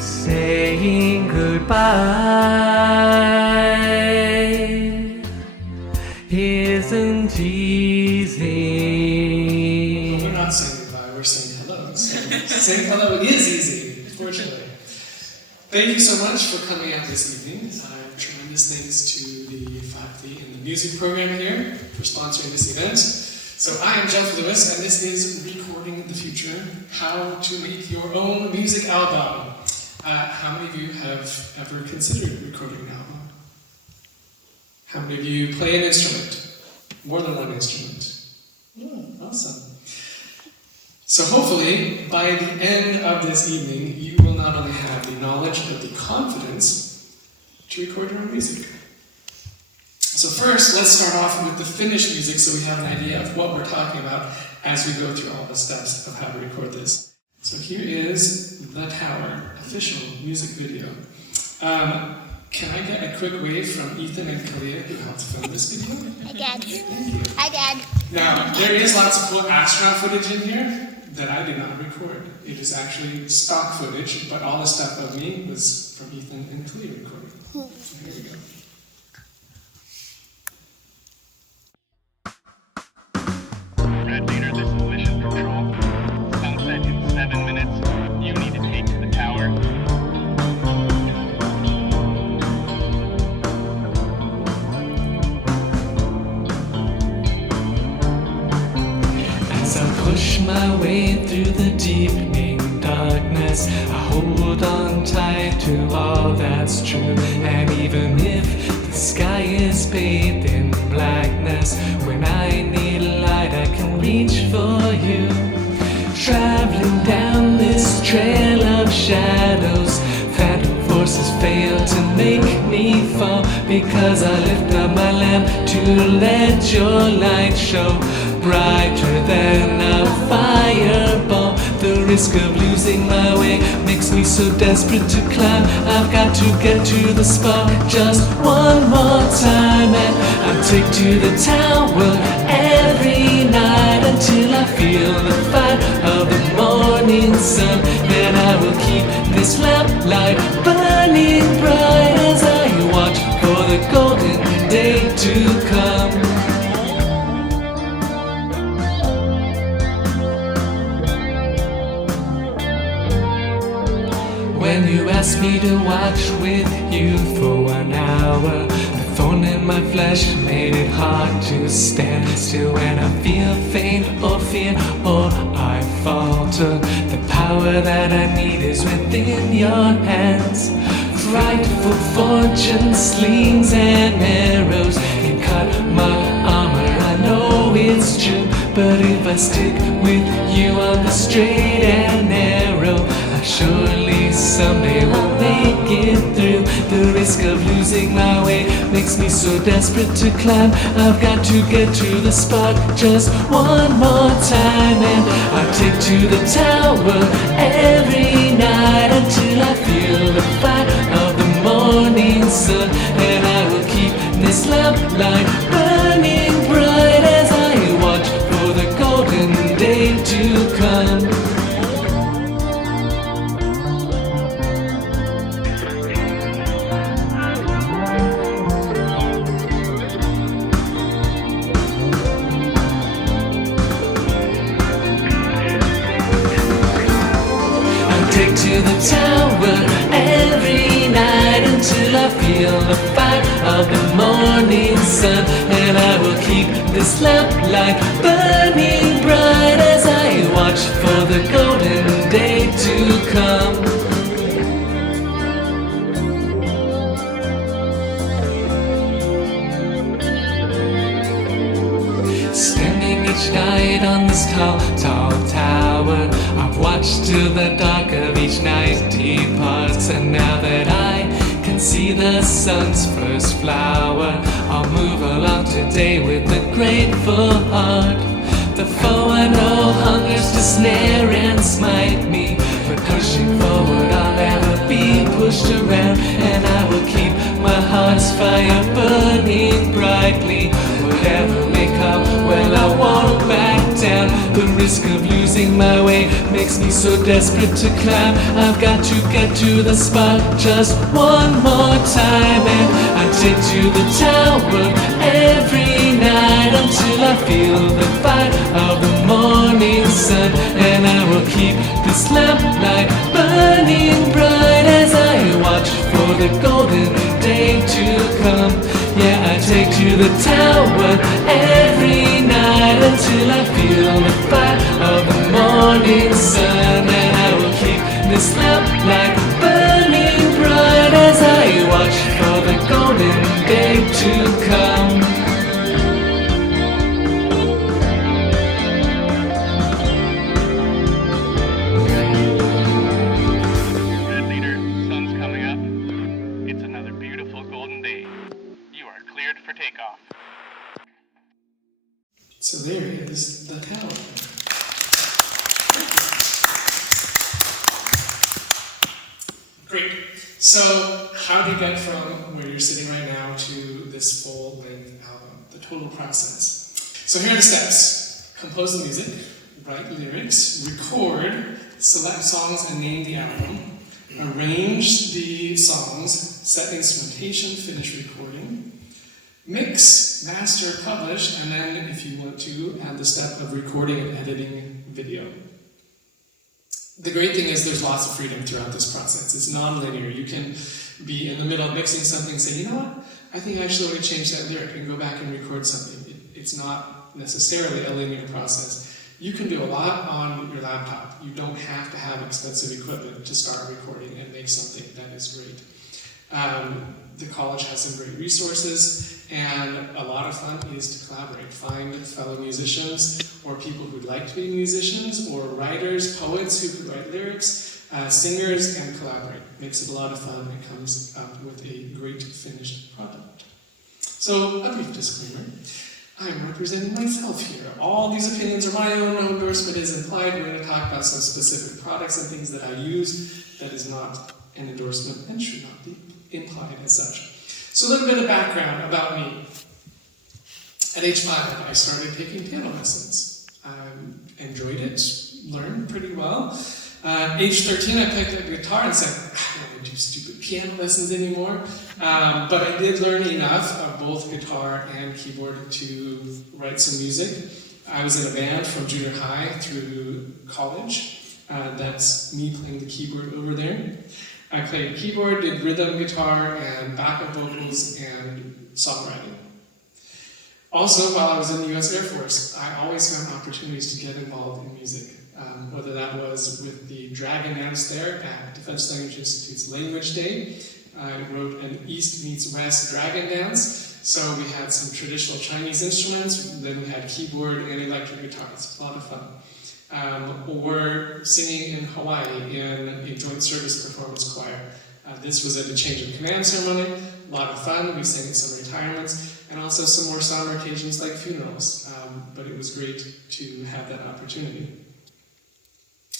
saying goodbye isn't easy. Well, we're not saying goodbye, we're saying hello. So saying hello is easy, fortunately. Thank you so much for coming out this evening. Tremendous thanks to the faculty in the music program here for sponsoring this event. So I am Geoff Lewis, and this is Recording the Future, How to Make Your Own Music Album. How many of you have ever considered recording an album? How many of you play an instrument? More than one instrument? Oh, awesome. So hopefully, by the end of this evening, you will not only have the knowledge but the confidence to record your own music. So first, let's start off with the finished music so we have an idea of what we're talking about as we go through all the steps of how to record this. So here is The Tower, official music video. Can I get a quick wave from Ethan and Kalia who helped film this video? Hi, Dad. Thank you. Hi, Dad. Now, there is lots of cool astronaut footage in here that I did not record. It is actually stock footage, but all the stuff of me was from Ethan and Kalia recording. So here we go. Red Leader, this is Mission Control. Sunset in 7 minutes. You need to take to the tower. As I push my way through the deepening darkness, I hold on tight to all that's true. And even if the sky is bathed in blackness, when I need light I can reach for you. Traveling down this trail of shadows, phantom forces fail to make me fall, because I lift up my lamp to let your light show. Brighter than a fireball, the risk of losing my way makes me so desperate to climb. I've got to get to the spot just one more time, and I'll take to the tower every night until I feel the fight of the morning sun. Then I will keep this lamp light burning bright as I watch for the golden day to come. When you asked me to watch with you for 1 hour, the thorn in my flesh made it hard to stand still. When I feel faint or fear or I falter, the power that I need is within your hands. Frightful fortune, slings and arrows can cut my armor, I know it's true. But if I stick with you on the straight and narrow, I surely someday will make it through. The risk of losing my way makes me so desperate to climb. I've got to get to the spot just one more time, and I'll take to the tower every night until I feel the fight of the morning sun. And I will keep this lamp light burning bright as I watch for the golden day to come. Take to the tower every night until I feel the fight of the morning sun. And I will keep this lamp light burning bright as I watch for the golden day to come. Standing each night on this tall, tall tower, I've watched till the dark of each night departs. And now that I can see the sun's first flower, I'll move along today with a grateful heart. The foe I know hungers to snare and smite me, but pushing forward I'll never be pushed around. And I will keep my heart's fire burning brightly. Whatever may come, well I won't back down. The risk of losing my way makes me so desperate to climb. I've got to get to the spot just one more time, and I take to the tower every night until I feel the fight of the morning sun. And I will keep this lamplight burning bright as I watch for the golden day to come. Yeah, I take to the tower every night until I feel the fight of the morning sun. And I will keep this lamplight burning bright as I watch for the golden day to come. Red leader, sun's coming up. It's another beautiful golden day. You are cleared for takeoff. So there is the tower. Great. So how do you get from where you're sitting right now to this full-length album, the total process? So here are the steps. Compose the music, write lyrics, record, select songs and name the album, arrange the songs, set instrumentation, finish recording, mix, master, publish, and then, if you want to, add the step of recording and editing video. The great thing is there's lots of freedom throughout this process. It's non-linear. You can be in the middle of mixing something and say, you know what, I think I actually want to change that lyric and go back and record something. It's not necessarily a linear process. You can do a lot on your laptop. You don't have to have expensive equipment to start recording and make something that is great. The college has some great resources, and a lot of fun is to collaborate. Find fellow musicians, or people who'd like to be musicians, or writers, poets who could write lyrics, singers, and collaborate. Makes it a lot of fun and comes up with a great finished product. So, a brief disclaimer. I'm representing myself here. All these opinions are my own, no endorsement is implied. We're going to talk about some specific products and things that I use. That is not an endorsement and should not be implied as such. So a little bit of background about me. At age 5, I started taking piano lessons. I enjoyed it, learned pretty well. Age 13, I picked up a guitar and said, I don't want to do stupid piano lessons anymore. But I did learn enough of both guitar and keyboard to write some music. I was in a band from junior high through college. That's me playing the keyboard over there. I played keyboard, did rhythm guitar, and backup vocals, and songwriting. Also, while I was in the US Air Force, I always found opportunities to get involved in music. Whether that was with the Dragon Dance there at Defense Language Institute's Language Day. I wrote an East meets West Dragon Dance. So we had some traditional Chinese instruments, then we had keyboard and electric guitars. A lot of fun. Or singing in Hawaii in a joint service performance choir. This was at a change of command ceremony, a lot of fun. We sang at some retirements, and also some more somber occasions like funerals. But it was great to have that opportunity.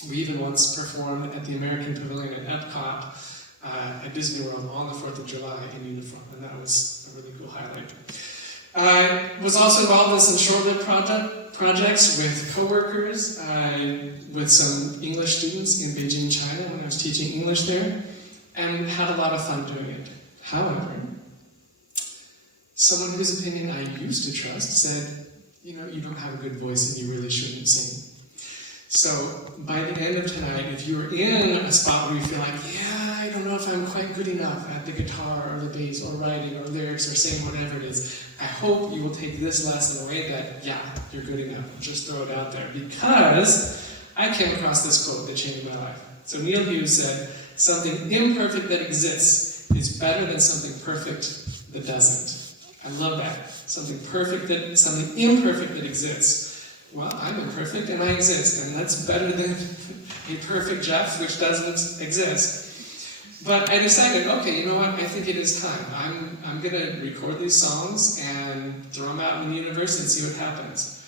We even once performed at the American Pavilion at Epcot at Disney World on the 4th of July in uniform, and that was a really cool highlight. I was also involved in some short-lived projects with coworkers, with some English students in Beijing, China, when I was teaching English there, and had a lot of fun doing it. However, someone whose opinion I used to trust said, you know, you don't have a good voice and you really shouldn't sing. So by the end of tonight, if you're in a spot where you feel like, yeah, I don't know if I'm quite good enough at the guitar or the bass or writing or lyrics or saying whatever it is, I hope you will take this lesson away that, yeah, you're good enough. Just throw it out there. Because I came across this quote that changed my life. So Neil Hughes said, something imperfect that exists is better than something perfect that doesn't. I love that. Something imperfect that exists. Well, I'm imperfect and I exist, and that's better than a perfect Geoff, which doesn't exist. But I decided, okay, you know what, I think it is time. I'm going to record these songs and throw them out in the universe and see what happens.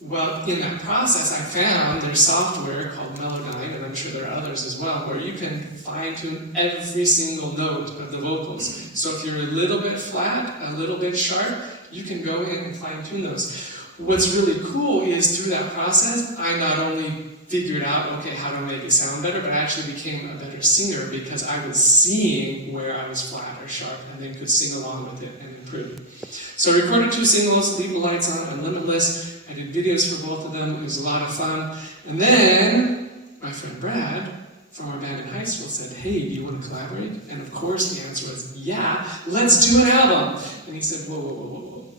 Well, in that process, I found there's software called Melodyne, and I'm sure there are others as well, where you can fine-tune every single note of the vocals. So if you're a little bit flat, a little bit sharp, you can go in and fine-tune those. What's really cool is through that process, I not only figured out, okay, how to make it sound better, but I actually became a better singer because I was seeing where I was flat or sharp and then could sing along with it and improve. So I recorded 2 singles, Leave the Lights On and Limitless. I did videos for both of them. It was a lot of fun. And then my friend Brad from our band in high school said, hey, do you want to collaborate? And of course the answer was, yeah, let's do an album. And he said, whoa, whoa, whoa, whoa, whoa.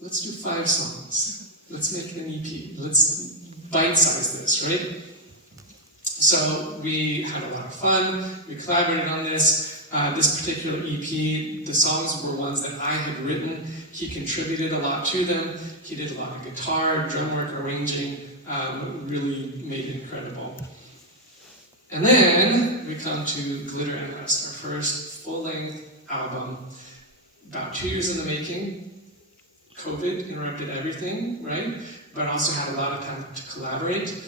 Let's do 5 songs. Let's make it an EP. Let's bite-size this, right? So we had a lot of fun. We collaborated on this. This particular EP, the songs were ones that I had written. He contributed a lot to them. He did a lot of guitar, drum work, arranging. Really made it incredible. And then we come to Glitter and Rust, our first full-length album. About 2 years in the making. COVID interrupted everything, right? But also had a lot of time to collaborate.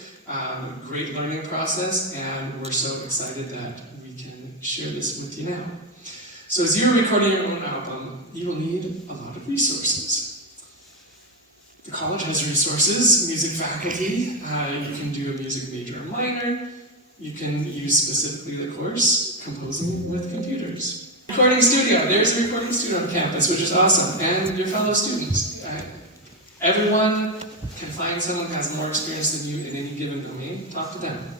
Great learning process, and we're so excited that we can share this with you now. So as you're recording your own album, you will need a lot of resources. The college has resources, music faculty, you can do a music major or minor, you can use specifically the course, composing with computers. Recording studio, there's a recording studio on campus, which is awesome, and your fellow students. Everyone can find someone who has more experience than you in any given domain, talk to them.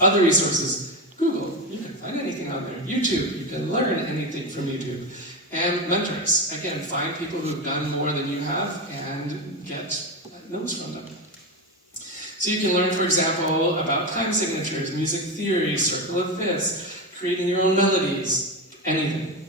Other resources, Google, you can find anything on there. YouTube, you can learn anything from YouTube. And mentors, again, find people who've done more than you have and get notes from them. So you can learn, for example, about time signatures, music theory, circle of fifths, creating your own melodies, anything.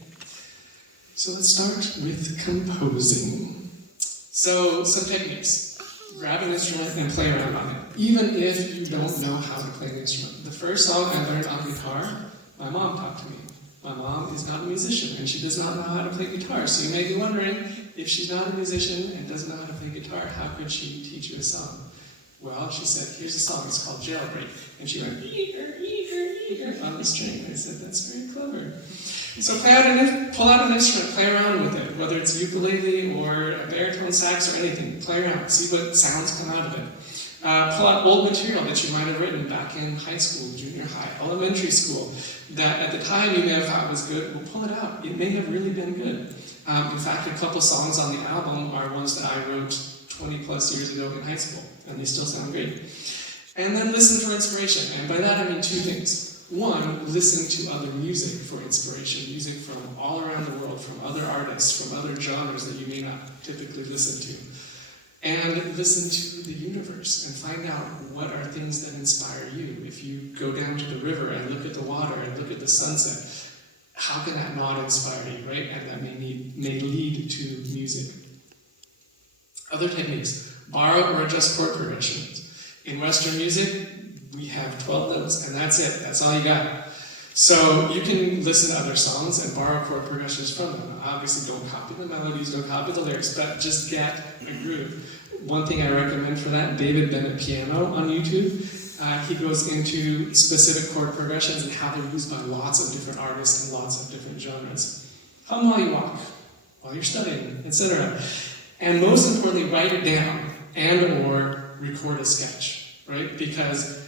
So let's start with composing. So some techniques. Grab an instrument and play around on it, even if you don't know how to play an instrument. The first song I learned on guitar, my mom taught to me. My mom is not a musician, and she does not know how to play guitar. So you may be wondering, if she's not a musician and doesn't know how to play guitar, how could she teach you a song? Well, she said, here's a song, it's called Jailbreak. And she went, eager, eager, eager, on the string. I said, that's very clever. So pull out an instrument, play around with it, whether it's ukulele or a baritone sax or anything. Play around, see what sounds come out of it. Pull out old material that you might have written back in high school, junior high, elementary school, that at the time you may have thought was good. Well, pull it out. It may have really been good. In fact, a couple songs on the album are ones that I wrote 20 plus years ago in high school, and they still sound great. And then listen for inspiration, and by that I mean 2 things. One, listen to other music for inspiration, music from all around the world, from other artists, from other genres that you may not typically listen to. And listen to the universe and find out what are things that inspire you. If you go down to the river and look at the water and look at the sunset, how can that not inspire you, right? And that may lead to music. Other techniques, borrow or adjust chord progressions. In Western music, we have 12 notes, and that's it. That's all you got. So you can listen to other songs and borrow chord progressions from them. Obviously, don't copy the melodies, don't copy the lyrics, but just get a groove. One thing I recommend for that, David Bennett Piano on YouTube. He goes into specific chord progressions and how they're used by lots of different artists and lots of different genres. Hum while you walk, while you're studying, etc. And most importantly, write it down and or record a sketch, right? Because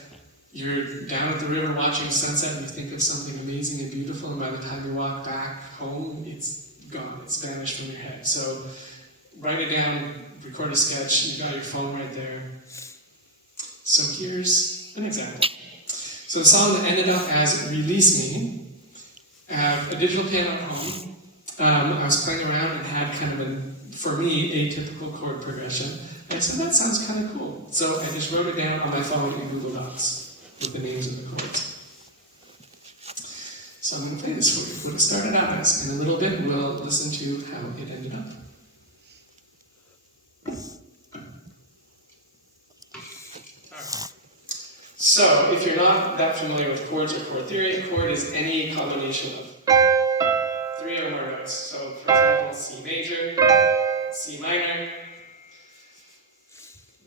you're down at the river watching sunset and you think of something amazing and beautiful, and by the time you walk back home, it's gone, it's vanished from your head. So write it down, record a sketch, you've got your phone right there. So here's an example. So the song that ended up as Release Me, a digital piano at home, I was playing around and had kind of a, for me, atypical chord progression. I said, that sounds kind of cool. So I just wrote it down on my phone in Google Docs with the names of the chords. So I'm going to play this for you, what it started out as. In a little bit, we'll listen to how it ended up. So, if you're not that familiar with chords or chord theory, a chord is any combination of 3 or more notes. So, for example, C major, C minor.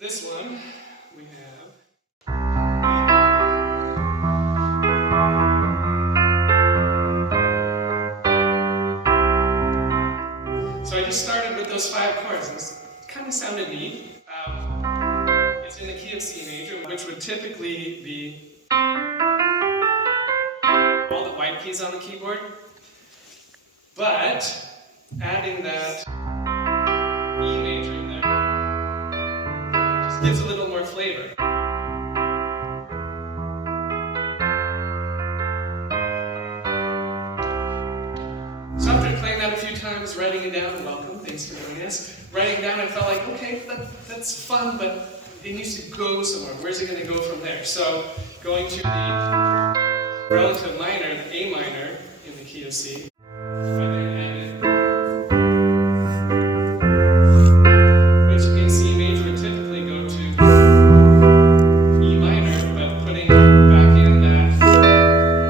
This one, we have. So I just started with those 5 chords. It kind of sounded neat. playing C major, which would typically be all the white keys on the keyboard, but adding that E major in there just gives a little more flavor. So after playing that a few times, writing it down, welcome, thanks for joining us. Writing it down, I felt like, okay, that's fun, but it needs to go somewhere. Where's it going to go from there? So going to the relative minor, the A minor in the key of C, and then added, which in C major would typically go to E minor, but putting back in that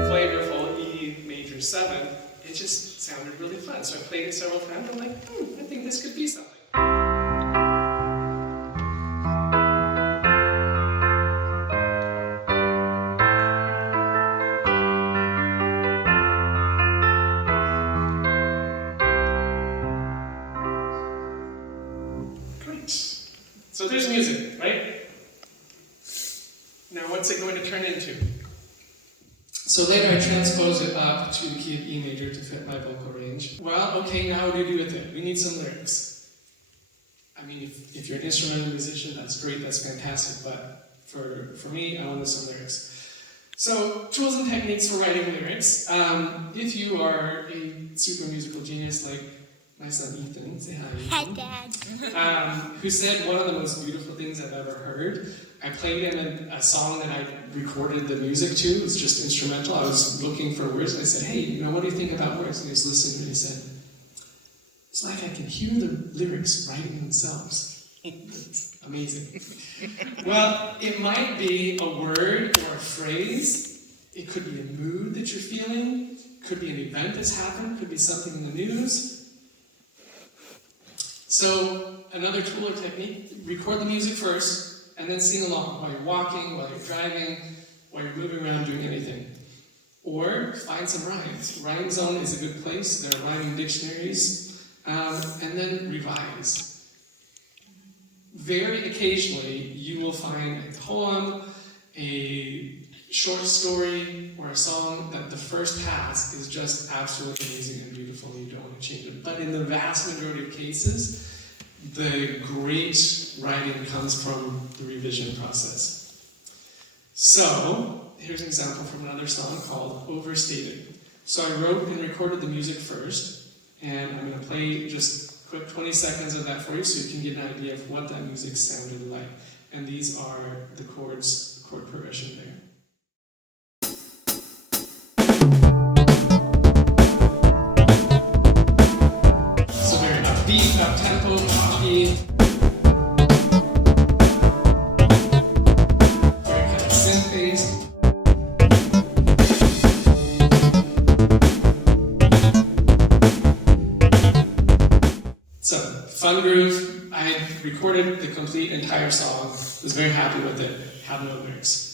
flavorful E major 7, it just sounded really fun. So I played it several times. I'm like, I think this could be something. So there's music, right? Now what's it going to turn into? So later I transpose it up to the key of E major to fit my vocal range. Well, okay, now what do we do with it? We need some lyrics. I mean, if you're an instrumental musician, that's great, that's fantastic, but for me, I wanted some lyrics. So, tools and techniques for writing lyrics. If you are a super musical genius like my son Ethan, say hi Ethan. Hi, Dad. Who said one of the most beautiful things I've ever heard. I played him a song that I recorded the music to. It was just instrumental. I was looking for words, and I said, hey, what do you think about words? And he was listening, and he said, it's like I can hear the lyrics writing themselves. It's amazing. Well, it might be a word or a phrase. It could be a mood that you're feeling. It could be an event that's happened. It could be something in the news. So, another tool or technique, record the music first, and then sing along while you're walking, while you're driving, while you're moving around doing anything. Or find some rhymes. Rhyme Zone is a good place. There are rhyming dictionaries. And then revise. Very occasionally, you will find a poem, a short story, or a song that the first pass is just absolutely amazing and beautiful and you don't want to change it. But in the vast majority of cases, the great writing comes from the revision process. So, here's an example from another song called Overstated. So I wrote and recorded the music first, and I'm going to play just a quick 20 seconds of that for you so you can get an idea of what that music sounded like. And these are the chords, the chord progression there. So very upbeat, up-tempo, poppy. Very kind of synth-based. So, fun groove. I had recorded the complete entire song, was very happy with it, had no lyrics.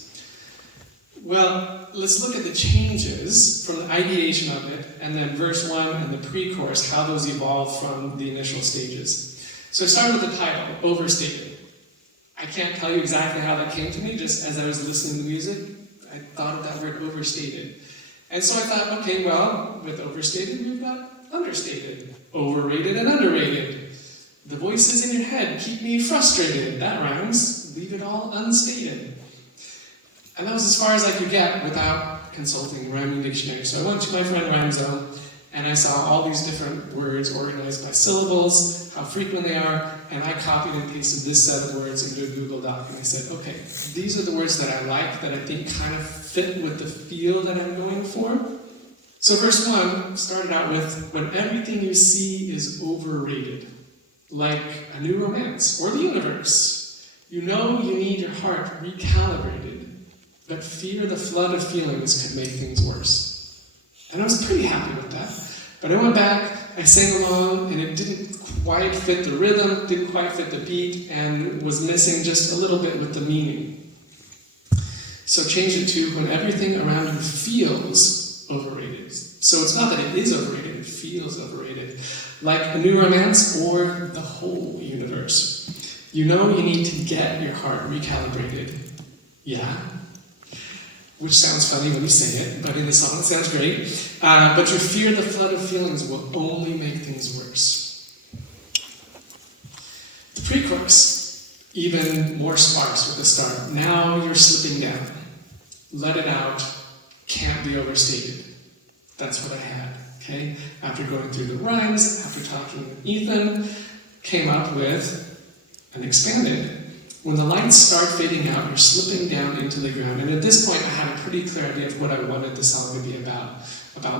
Well, let's look at the changes from the ideation of it, and then verse 1 and the pre-chorus, how those evolve from the initial stages. So I started with the title, Overstated. I can't tell you exactly how that came to me, just as I was listening to the music, I thought of that word overstated. And so I thought, okay, well, with overstated, we've got understated, overrated and underrated. The voices in your head keep me frustrated. That rhymes. Leave it all unstated. And that was as far as I could get without consulting rhyming dictionary. So I went to my friend Rhyme Zone, and I saw all these different words organized by syllables, how frequent they are, and I copied and pasted this set of words into a Google Doc. And I said, okay, these are the words that I like, that I think kind of fit with the feel that I'm going for. So verse 1 started out with, when everything you see is overrated, like a new romance or the universe. You know you need your heart recalibrated, but fear the flood of feelings could make things worse. And I was pretty happy with that. But I went back, I sang along, and it didn't quite fit the rhythm, didn't quite fit the beat, and was missing just a little bit with the meaning. So changed it to, when everything around you feels overrated. So it's not that it is overrated, it feels overrated. Like a new romance or the whole universe. You know you need to get your heart recalibrated. Yeah? Which sounds funny when you say it, but in the song it sounds great. But you fear the flood of feelings will only make things worse. The pre-chorus, even more sparse with the start. Now you're slipping down. Let it out. Can't be overstated. That's what I had, okay? After going through the rhymes, after talking with Ethan, came up with an expanded. When the lights start fading out, you're slipping down into the ground. And at this point, I had a pretty clear idea of what I wanted the song to be about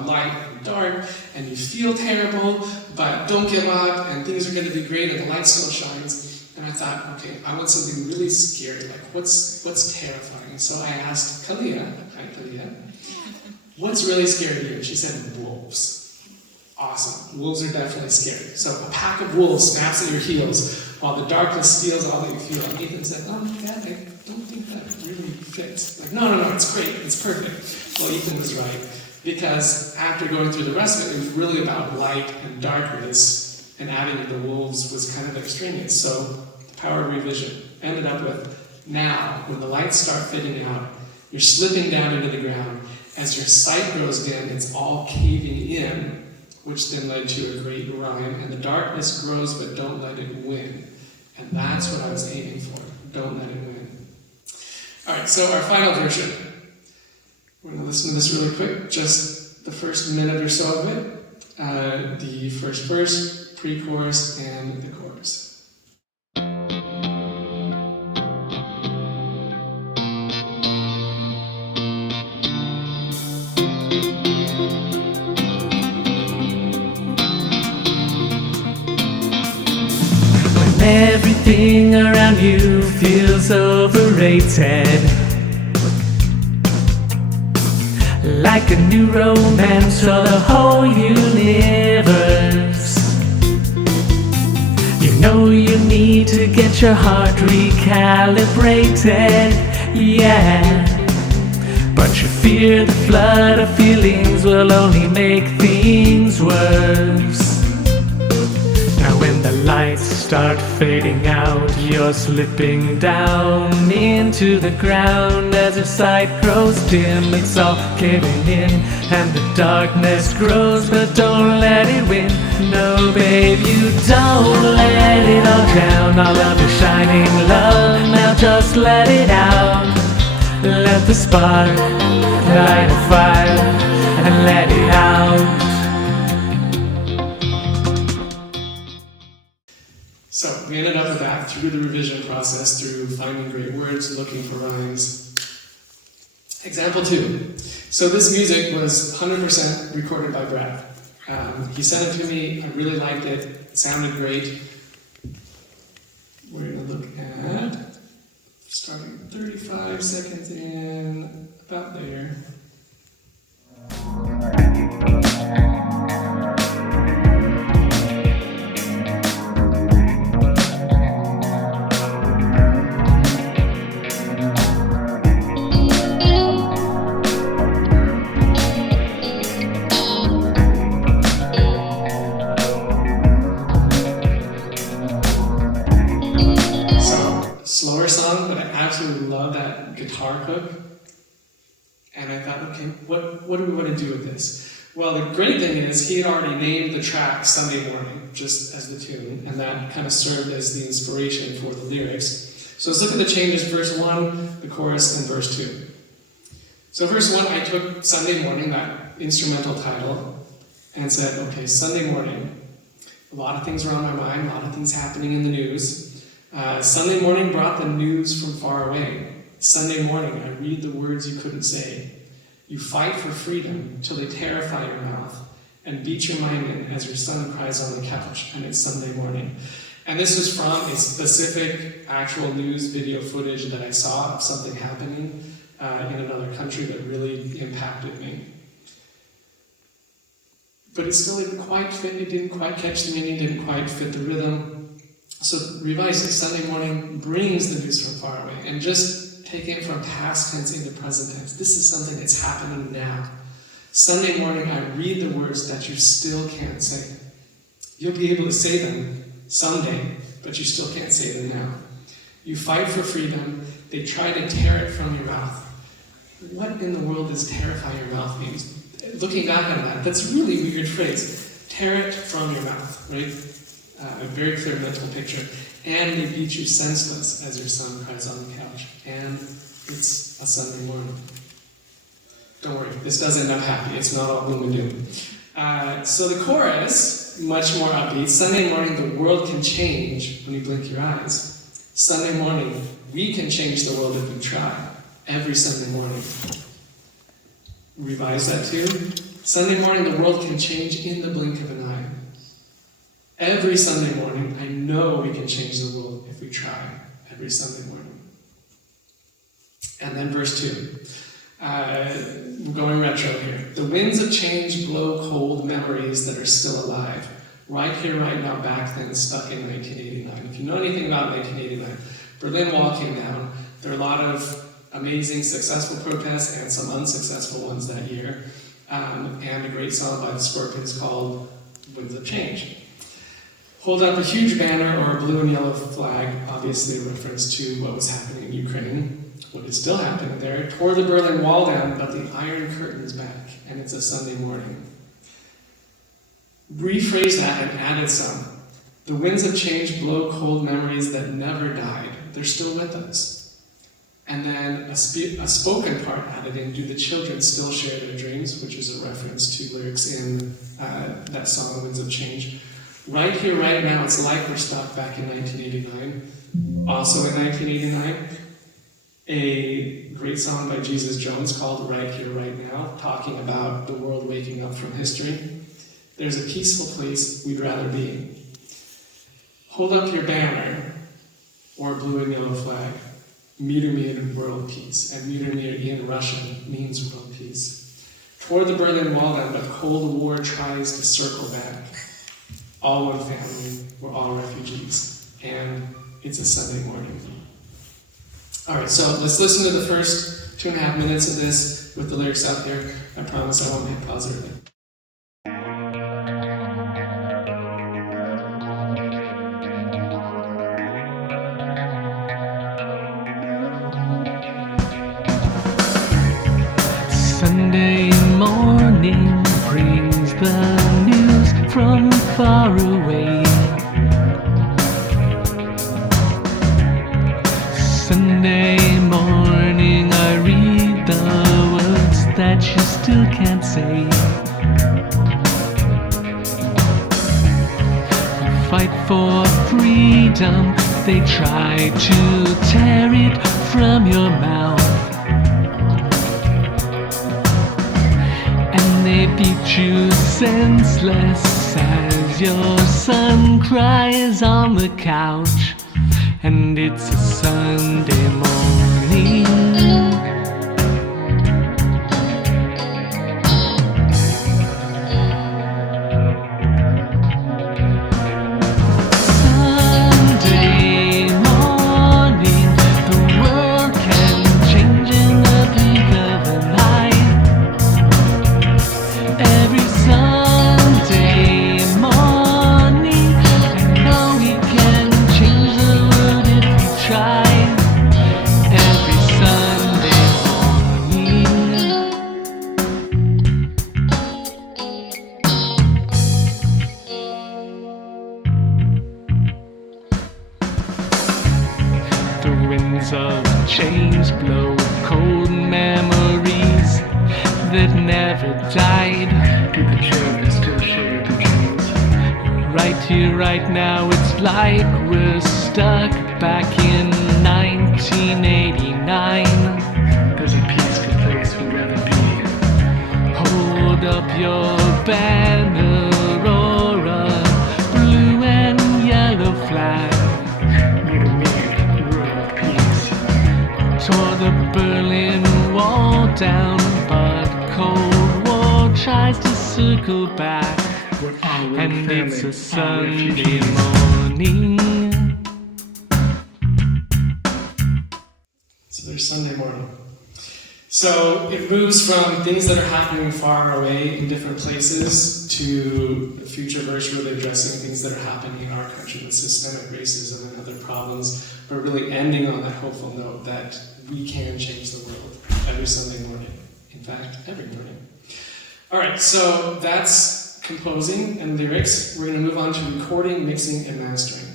light and dark, and you feel terrible, but don't give up, and things are going to be great, and the light still shines. And I thought, okay, I want something really scary, like what's terrifying? And so I asked Kalia, hi Kalia, what's really scary to you? And she said, wolves. Awesome, wolves are definitely scary. So a pack of wolves snaps at your heels, while the darkness steals all that you feel. And Ethan said, oh, Dad, I don't think that really fits. Like, no, it's great, it's perfect. Well, Ethan was right, because after going through the rest of it, it was really about light and darkness, and adding in the wolves was kind of extraneous. So the power of revision ended up with, now, when the lights start fading out, you're slipping down into the ground. As your sight grows dim, it's all caving in, which then led to a great rhyme, and the darkness grows, but don't let it win. And that's what I was aiming for. Don't let it win. All right, so our final version. We're going to listen to this really quick, just the first minute or so of it. The first verse, pre-chorus, and the chorus. Everything around you feels overrated, like a new romance or the whole universe. You know you need to get your heart recalibrated, yeah. But you fear the flood of feelings will only make things worse. Now when the lights start fading out, you're slipping down into the ground. As your sight grows dim, it's all caving in, and the darkness grows, but don't let it win. No, babe, you don't let it all drown all of your shining love. Now just let it out. Let the spark light a fire and let it out. So we ended up with that through the revision process, through finding great words, looking for rhymes. Example 2. So this music was 100% recorded by Brad. He sent it to me, I really liked it, it sounded great. We're going to look at, starting 35 seconds in, about there. Slower song, but I absolutely love that guitar hook. And I thought, okay, what do we want to do with this? Well, the great thing is he had already named the track Sunday Morning, just as the tune, and that kind of served as the inspiration for the lyrics. So let's look at the changes, verse 1, the chorus, and verse 2. So verse 1, I took Sunday Morning, that instrumental title, and said, okay, Sunday morning, a lot of things were on my mind, a lot of things happening in the news. Sunday morning brought the news from far away. Sunday morning, I read the words you couldn't say. You fight for freedom till they terrify your mouth and beat your mind in as your son cries on the couch, and it's Sunday morning. And this was from a specific actual news video footage that I saw of something happening in another country that really impacted me. But it still didn't quite fit, it didn't quite catch the meaning, didn't quite fit the rhythm. So revise it, Sunday morning brings the news from far away, and just taking it from past tense into present tense. This is something that's happening now. Sunday morning, I read the words that you still can't say. You'll be able to say them someday, but you still can't say them now. You fight for freedom, they try to tear it from your mouth. What in the world does terrify your mouth mean? Looking back on that, that's a really weird phrase. Tear it from your mouth, right? A very clear mental picture. And they beat you senseless as your son cries on the couch. And it's a Sunday morning. Don't worry, this does end up happy. It's not all gloom and doom. So the chorus, much more upbeat. Sunday morning, the world can change when you blink your eyes. Sunday morning, we can change the world if we try. Every Sunday morning. Revise that too. Sunday morning, the world can change in the blink of an eye. Every Sunday morning, I know we can change the world if we try. Every Sunday morning. And then verse 2. Going retro here. The winds of change blow cold memories that are still alive. Right here, right now, back then, stuck in 1989. If you know anything about 1989, Berlin Wall came down. There were a lot of amazing, successful protests and some unsuccessful ones that year. And a great song by the Scorpions called Winds of Change. Hold up a huge banner or a blue and yellow flag, obviously a reference to what was happening in Ukraine, what is still happening there. Tore the Berlin Wall down, but the Iron Curtain's back, and it's a Sunday morning. Rephrase that and added some. The winds of change blow cold memories that never died. They're still with us. And then a spoken part added in, do the children still share their dreams, which is a reference to lyrics in that song, Winds of Change. Right here, right now, it's like we're stuck back in 1989. Also in 1989, a great song by Jesus Jones called Right Here, Right Now, talking about the world waking up from history. There's a peaceful place we'd rather be. Hold up your banner, or blue and yellow flag. Mir world peace, and mir in Russian means world peace. Tore the Berlin Wall down, but Cold War tries to circle back. All one family, we're all refugees, and it's a Sunday morning. All right, so let's listen to the first 2.5 minutes of this with the lyrics out there. I promise I won't hit pause or anything. Sunday morning brings the news from far away. Sunday morning I read the words that you still can't say. Fight for freedom, they try to tear it from your mouth. They beat you senseless as your son cries on the couch, and it's a Sunday morning. Sunday morning, the world can change in the blink of an eye. Every Sunday morning, I know we can change the world if we try. Every Sunday morning. The winds of change blow cold memories that never died. Do the children still share their dreams? Right here, right now, it's like we're stuck back in 1989. There's a peaceful place we'd rather be. Hold up your banner or a blue and yellow flag. World peace. Tore the Berlin Wall down, but Cold War tries to circle back, and it's a Sunday morning. So there's Sunday morning. So it moves from things that are happening far away in different places to a future version really addressing things that are happening in our country with systemic racism and other problems, but really ending on that hopeful note that we can change the world every Sunday morning. In fact, every morning. All right, so that's composing and lyrics. We're going to move on to recording, mixing, and mastering.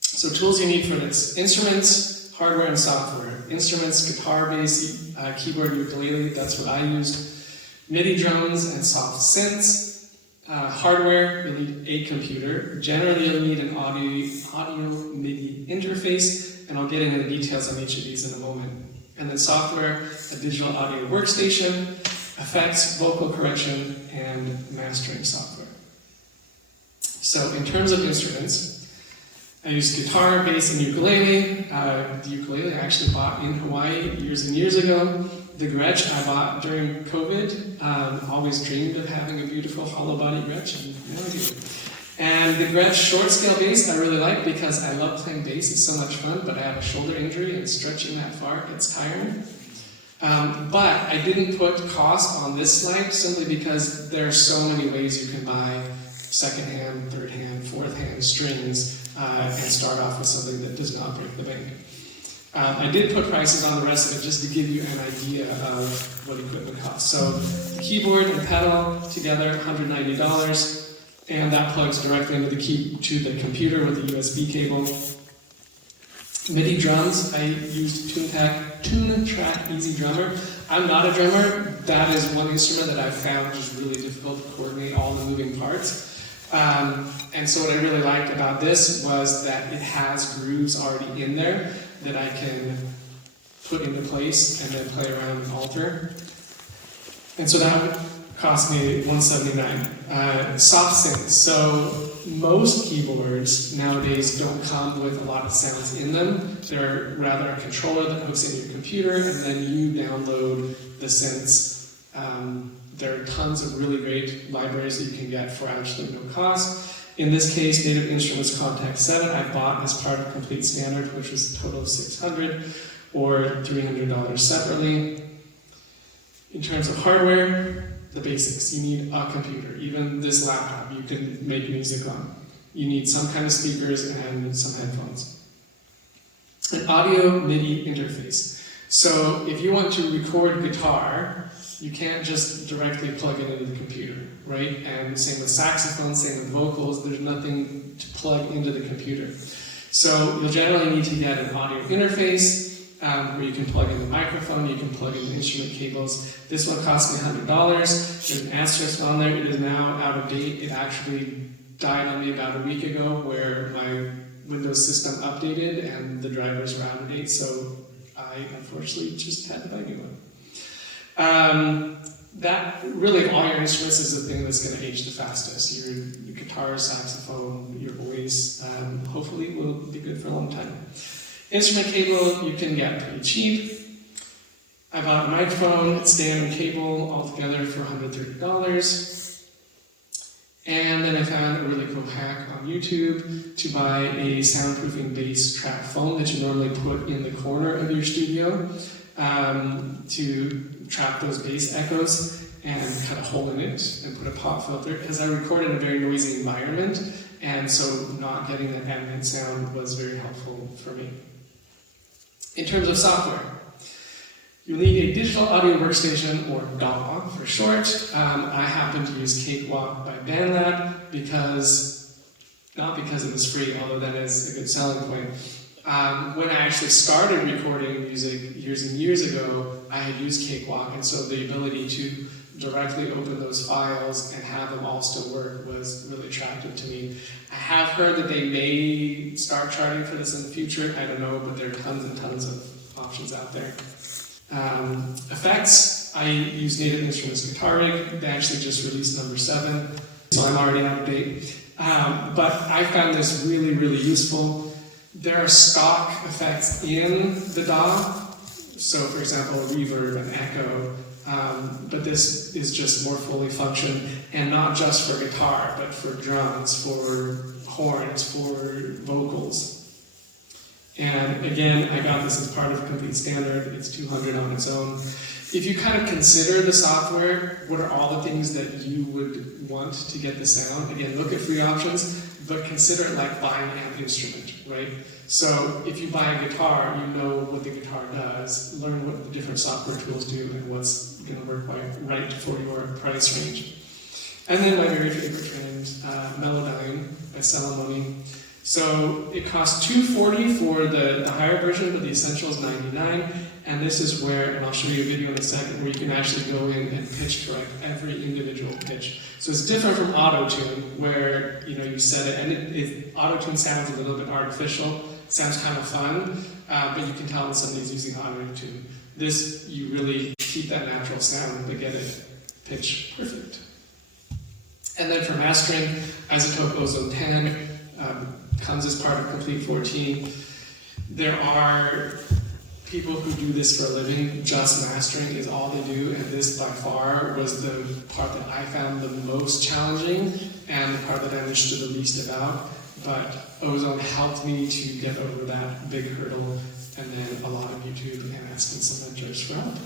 So tools you need for this: instruments, hardware, and software. Instruments, guitar, bass, keyboard, ukulele, that's what I used. MIDI drums and soft synths. Hardware, you'll need a computer. Generally, you'll need an audio MIDI interface, and I'll get into the details on each of these in a moment. And then software, a digital audio workstation, effects, vocal correction, and mastering software. So in terms of instruments, I used guitar, bass, and ukulele. The ukulele I actually bought in Hawaii years and years ago. The Gretsch I bought during COVID. Always dreamed of having a beautiful hollow body Gretsch, and now I do. And the Gretsch short scale bass I really like because I love playing bass, it's so much fun, but I have a shoulder injury and stretching that far gets tiring. But I didn't put cost on this slide simply because there are so many ways you can buy second-hand, third-hand, fourth-hand strings and start off with something that does not break the bank. I did put prices on the rest of it just to give you an idea of what equipment costs. So the keyboard and pedal together, $190, and that plugs directly into the computer with the USB cable. MIDI drums, I used TuneTrack Easy Drummer. I'm not a drummer. That is one instrument that I found just really difficult to coordinate all the moving parts. And so what I really liked about this was that it has grooves already in there that I can put into place and then play around and alter. And so that would cost me $179. Soft synths. So most keyboards nowadays don't come with a lot of sounds in them. They're rather a controller that hooks into your computer and then you download the synths. There are tons of really great libraries that you can get for absolutely no cost. In this case, Native Instruments Contact 7 I bought as part of Complete Standard, which was a total of $600 or $300 separately. In terms of hardware, the basics. You need a computer. Even this laptop you can make music on. You need some kind of speakers and some headphones. An audio MIDI interface. So if you want to record guitar, you can't just directly plug it into the computer, right? And same with saxophone, same with vocals, there's nothing to plug into the computer. So you'll generally need to get an audio interface where you can plug in the microphone, you can plug in the instrument cables. This one cost me $100. There's an asterisk on there, it is now out of date. It actually died on me about a week ago where my Windows system updated and the drivers were out of date, so I unfortunately just had to buy a new one. That really all your instruments is the thing that's going to age the fastest. Your guitar, saxophone, your voice, hopefully will be good for a long time. Instrument cable you can get pretty cheap. I bought a microphone, stand, and cable all together for $130. And then I found a really cool hack on YouTube to buy a soundproofing bass trap foam that you normally put in the corner of your studio to trap those bass echoes and cut a hole in it and put a pop filter, because I record in a very noisy environment, and so not getting that ambient sound was very helpful for me. In terms of software, you'll need a digital audio workstation, or DAW for short. I happen to use Cakewalk by BandLab not because it was free, although that is a good selling point. When I actually started recording music years and years ago, I had used Cakewalk, and so the ability to directly open those files and have them all still work was really attractive to me. I have heard that they may start charging for this in the future, I don't know, but there are tons and tons of options out there. Effects, I use Native Instruments Guitar Rig. They actually just released number 7, so I'm already out of date. But I found this really, really useful. There are stock effects in the DAW, so for example, reverb and echo, but this is just more fully functioned, and not just for guitar, but for drums, for horns, for vocals. And again, I got this as part of Complete Standard. It's 200 on its own. If you kind of consider the software, what are all the things that you would want to get the sound? Again, look at free options, but consider it like buying an instrument, right? So if you buy a guitar, you know what the guitar does, learn what the different software tools do, and what's going to work right for your price range. And then my very favorite trend, Melodyne by Salamoni. So it costs $240 for the higher version, but the essential is $99. And this is where, and I'll show you a video in a second, where you can actually go in and pitch correct every individual pitch. So it's different from auto-tune, where you set it, and auto-tune sounds a little bit artificial. It sounds kind of fun, but you can tell when somebody's using auto-tune. This, you really keep that natural sound, but get it pitch perfect. And then for mastering, Isotope Ozone 10 comes as part of Complete 14. There are people who do this for a living. Just mastering is all they do, and this by far was the part that I found the most challenging and the part that I understood the least about. But Ozone helped me to get over that big hurdle, and then a lot of YouTube and asking some mentors for help.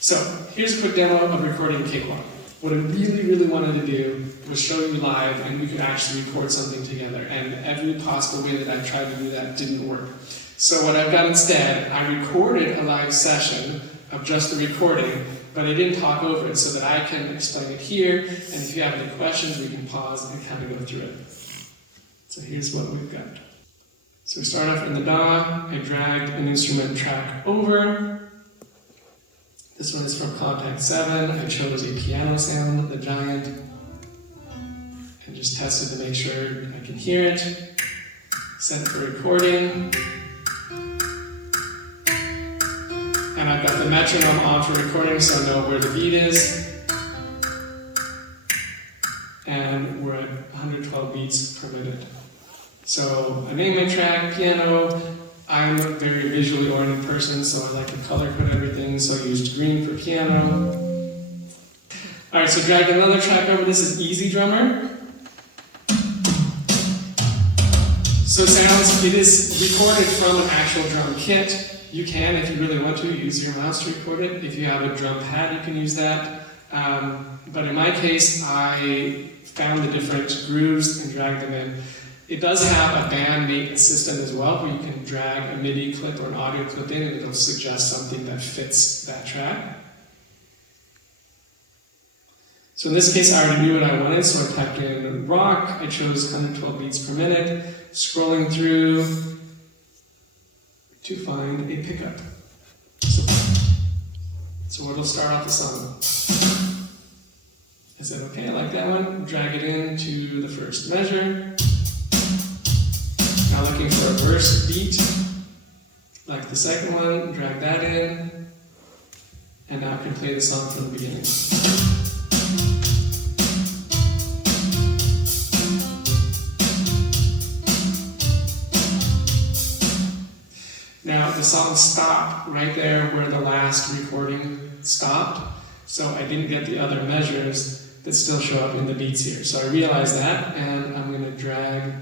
So here's a quick demo of recording a cakewalk. What I really, really wanted to do was show you live, and we could actually record something together. And every possible way that I tried to do that didn't work. So what I've done instead, I recorded a live session of just the recording, but I didn't talk over it so that I can explain it here. And if you have any questions, we can pause and kind of go through it. So here's what we've got. So we start off in the DAW. I dragged an instrument track over. This one is from Contact 7. I chose a piano sound, the Giant, and just tested to make sure I can hear it. Set it for recording. And I've got the metronome on for recording, so I know where the beat is. And we're at 112 beats per minute. So I named my track piano. I'm a very visually oriented person, so I like to color code everything, so I used green for piano. Alright, so drag another track over. This is Easy Drummer. So it is recorded from an actual drum kit. You can, if you really want to, use your mouse to record it. If you have a drum pad, you can use that. But in my case, I found the different grooves and dragged them in. It does have a band maintenance system as well, where you can drag a MIDI clip or an audio clip in, and it'll suggest something that fits that track. So in this case, I already knew what I wanted, so I typed in rock. I chose 112 beats per minute, scrolling through to find a pickup. So it'll start off the song. I said, okay, I like that one. Drag it into the first measure. Now looking for a verse beat, like the second one, drag that in, and now I can play the song from the beginning. Now the song stopped right there where the last recording stopped, so I didn't get the other measures that still show up in the beats here. So I realized that, and I'm going to drag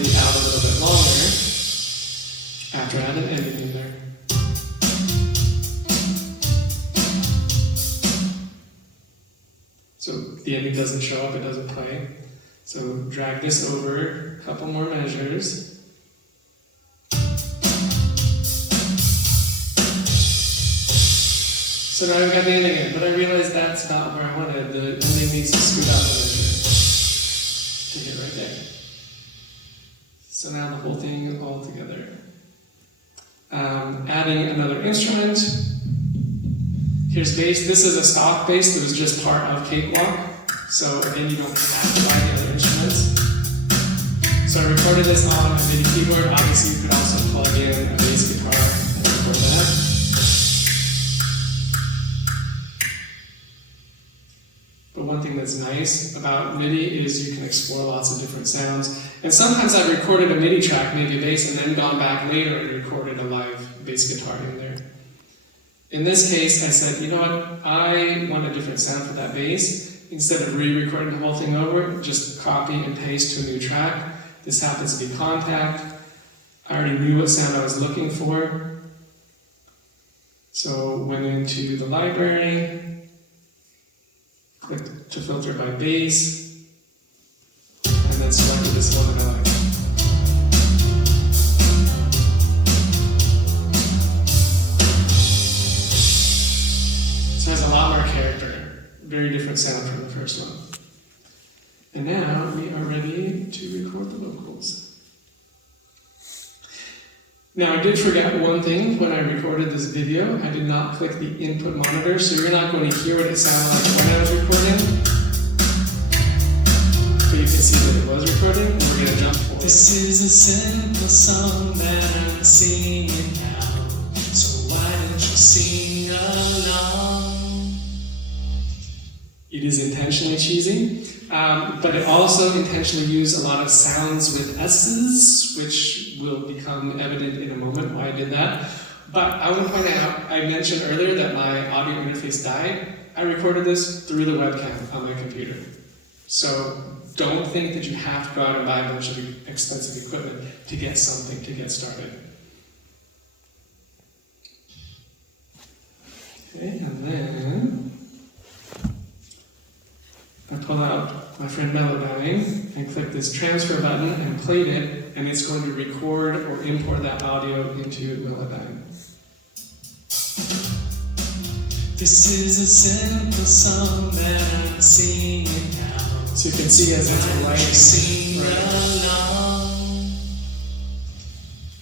it out a little bit longer after I add an ending in there. So the ending doesn't show up, it doesn't play. So drag this over a couple more measures. So now I've got the ending in, but I realized that's not where I wanted. The ending needs to scoot out the measure to hit right there. So now the whole thing all together. Adding another instrument. Here's bass. This is a stock bass that was just part of Cakewalk. So again, you don't have to buy the other instruments. So I recorded this on a MIDI keyboard. Obviously, you could also plug in a bass guitar and record that. But one thing that's nice about MIDI is you can explore lots of different sounds. And sometimes I've recorded a MIDI track, maybe a bass, and then gone back later and recorded a live bass guitar in there. In this case, I said, you know what, I want a different sound for that bass. Instead of re-recording the whole thing over, just copy and paste to a new track. This happens to be Contact. I already knew what sound I was looking for. So went into the library, clicked to filter by bass, and then selected this one that I like. So it has a lot more character, very different sound from the first one. And now we are ready to record the vocals. Now I did forget one thing when I recorded this video. I did not click the input monitor, so you're not going to hear what it sounded like when I was recording. But you can see that it was recording, and we're going to jump forward. This is a simple song that I'm singing now, so why don't you sing along? It is intentionally cheesy. But it also intentionally used a lot of sounds with S's, which will become evident in a moment why I did that. But I want to point out, I mentioned earlier that my audio interface died. I recorded this through the webcam on my computer. So don't think that you have to go out and buy a bunch of expensive equipment to get something to get started. Okay, and then I pull out my friend Melodyne and click this transfer button and played it, and it's going to record or import that audio into Melodyne. This is a simple song that I'm singing now. So you can see as it's writing, right?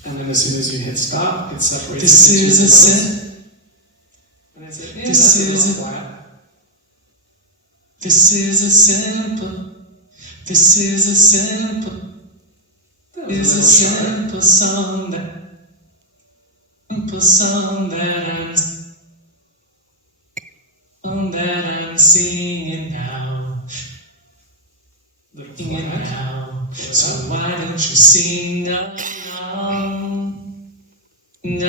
And then as soon as you hit stop, it separates. This is a simple. And I say, this is a flat. This is a simple song that I'm singing now. Singing now. So why don't you sing along? The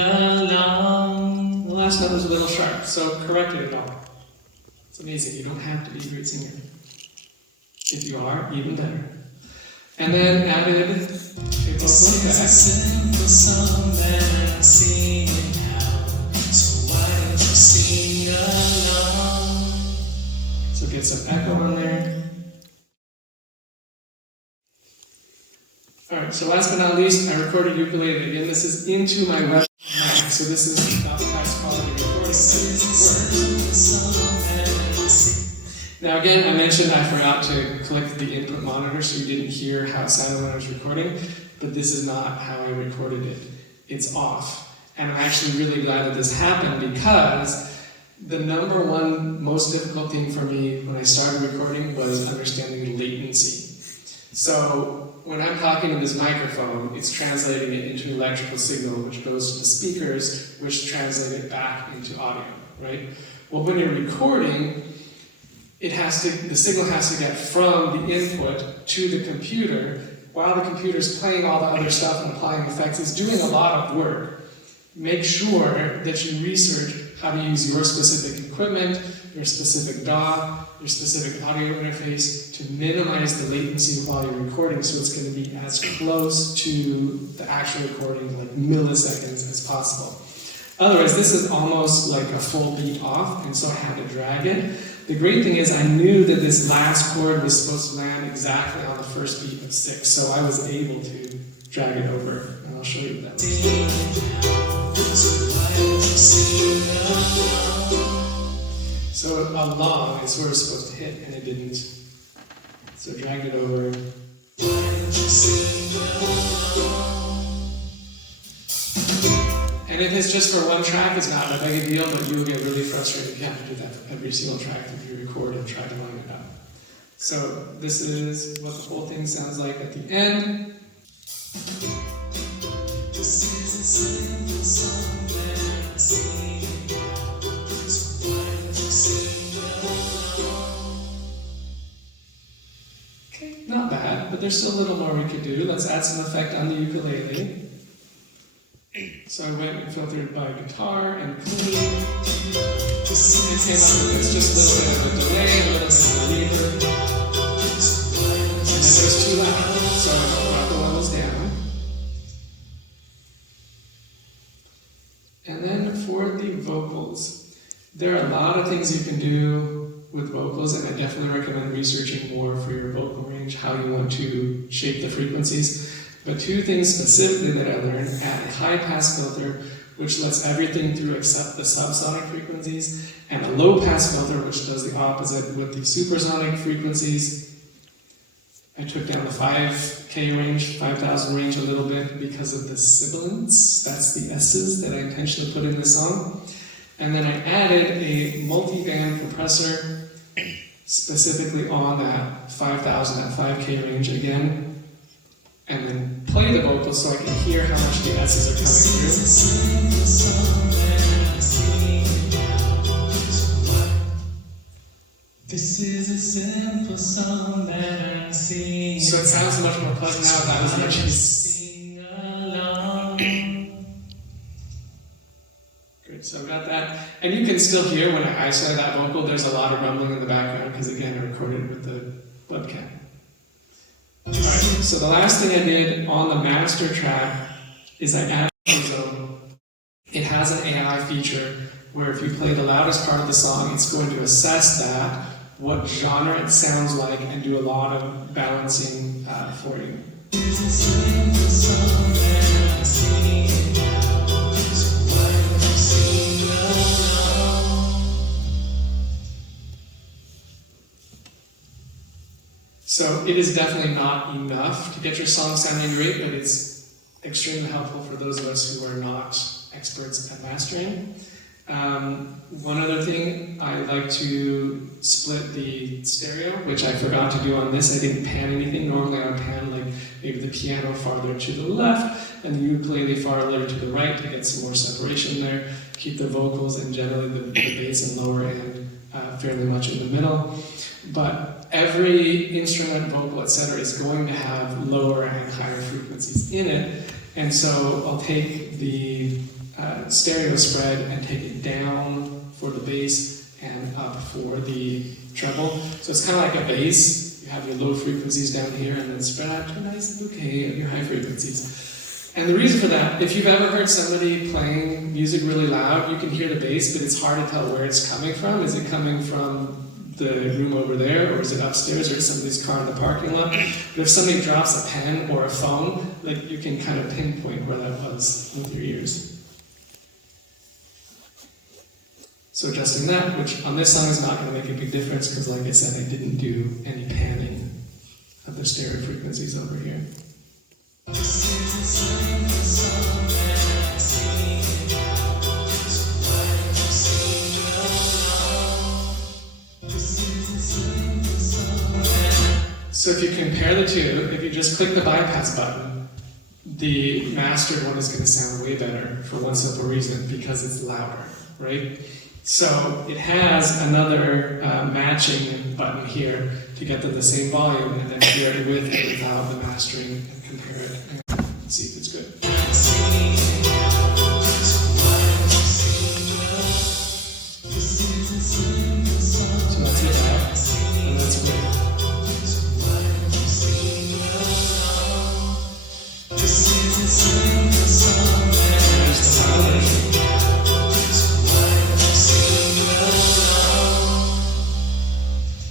last note was a little sharp, so corrected it all. It's amazing, you don't have to be a great singer. If you are, even better. And then added a vocal effect. Simple song that I'm singing now, so why don't you sing along? So get some echo on there. Alright, so last but not least, I recorded ukulele again. This is into my web mic, so this is not the highest quality recording, Now again, I mentioned I forgot to click the input monitor, so you didn't hear how it sounded when I was recording, but this is not how I recorded it. It's off. And I'm actually really glad that this happened, because the number one most difficult thing for me when I started recording was understanding latency. So when I'm talking to this microphone, it's translating it into an electrical signal, which goes to the speakers, which translate it back into audio, right? Well, when you're recording, the signal has to get from the input to the computer, while the computer's playing all the other stuff and applying effects. It's doing a lot of work. Make sure that you research how to use your specific equipment, your specific DAW, your specific audio interface to minimize the latency while you're recording, so it's going to be as close to the actual recording, like milliseconds, as possible. Otherwise, this is almost like a full beat off, and so I had to drag it. The great thing is I knew that this last chord was supposed to land exactly on the first beat of 6, so I was able to drag it over, and I'll show you that. So along is where it's supposed to hit, and it didn't. So I dragged it over. And if it's just for one track, it's not a big a deal, but you'll get really frustrated if you have to do that for every single track if you record and try to line it up. So this is what the whole thing sounds like at the end. This is a simple song that I'm singing now, so why don't you sing along? Okay, not bad, but there's still a little more we could do. Let's add some effect on the ukulele. So I went and filtered by guitar and clean. It came up with just a little bit of a delay, a little bit of a reverb. And then there's too loud, so I brought the levels down. There are a lot of things you can do with vocals, and I definitely recommend researching more for your vocal range, how you want to shape the frequencies. But two things specifically that I learned: add a high-pass filter, which lets everything through except the subsonic frequencies, and a low-pass filter, which does the opposite with the supersonic frequencies. I took down the 5K range, 5,000 range a little bit because of the sibilants. That's the S's that I intentionally put in the song. And then I added a multi-band compressor specifically on that 5,000, that 5K range again, and then play the vocals so I can hear how much the S's are coming through. This is a simple song that I'm singing. So it sounds much more pleasant now, not as much as... Great, so I've got that. And you can still hear when I isolate that vocal, there's a lot of rumbling in the background because again, I recorded it with the webcam. Alright, so the last thing I did on the master track is I added ozone. It has an AI feature where if you play the loudest part of the song, it's going to assess that, what genre it sounds like, and do a lot of balancing for you. So it is definitely not enough to get your song sounding great, but it's extremely helpful for those of us who are not experts at mastering. One other thing, I like to split the stereo, which I forgot to do on this. I didn't pan anything. Normally I would pan like maybe the piano farther to the left and the ukulele farther to the right to get some more separation there. Keep the vocals and generally the bass and lower end fairly much in the middle. But every instrument, vocal, etc. is going to have lower and higher frequencies in it. And so I'll take the stereo spread and take it down for the bass and up for the treble. So it's kind of like a bass. You have your low frequencies down here and then spread out to a nice bouquet of your high frequencies. And the reason for that, if you've ever heard somebody playing music really loud, you can hear the bass, but it's hard to tell where it's coming from. Is it coming from the room over there, or is it upstairs, or is somebody's car in the parking lot? But if somebody drops a pen or a phone, like you can kind of pinpoint where that was with your ears. So adjusting that, which on this song is not going to make a big difference because, like I said, I didn't do any panning of the stereo frequencies over here. So if you compare the two, if you just click the bypass button, the mastered one is going to sound way better for one simple reason, because it's louder, right? So it has another matching button here to get to the same volume and then hear it with and without the mastering and compare it and see if it's good. So that's without, and that's with.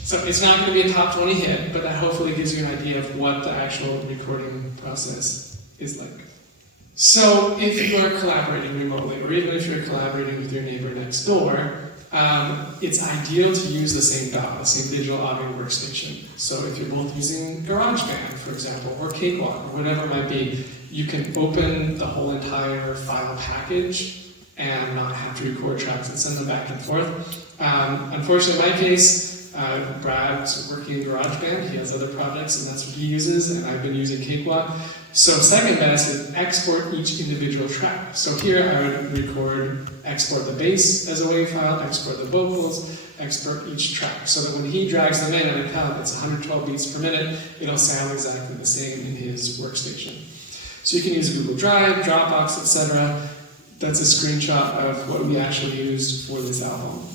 So it's not going to be a top 20 hit, but that hopefully gives you an idea of what the actual recording process is like. So if you are collaborating remotely, or even if you're collaborating with your neighbor next door, it's ideal to use the same DAW, the same digital audio workstation. So if you're both using GarageBand, for example, or Cakewalk, or whatever it might be, you can open the whole entire file package and not have to record tracks and send them back and forth. Unfortunately, in my case, Brad's working in GarageBand, he has other projects and that's what he uses, and I've been using Cakewalk. So second best is export each individual track. So here I would export the bass as a WAV file, export the vocals, export each track, so that when he drags them in, and I tell him it's 112 beats per minute, it'll sound exactly the same in his workstation. So you can use Google Drive, Dropbox, etc. That's a screenshot of what we actually used for this album.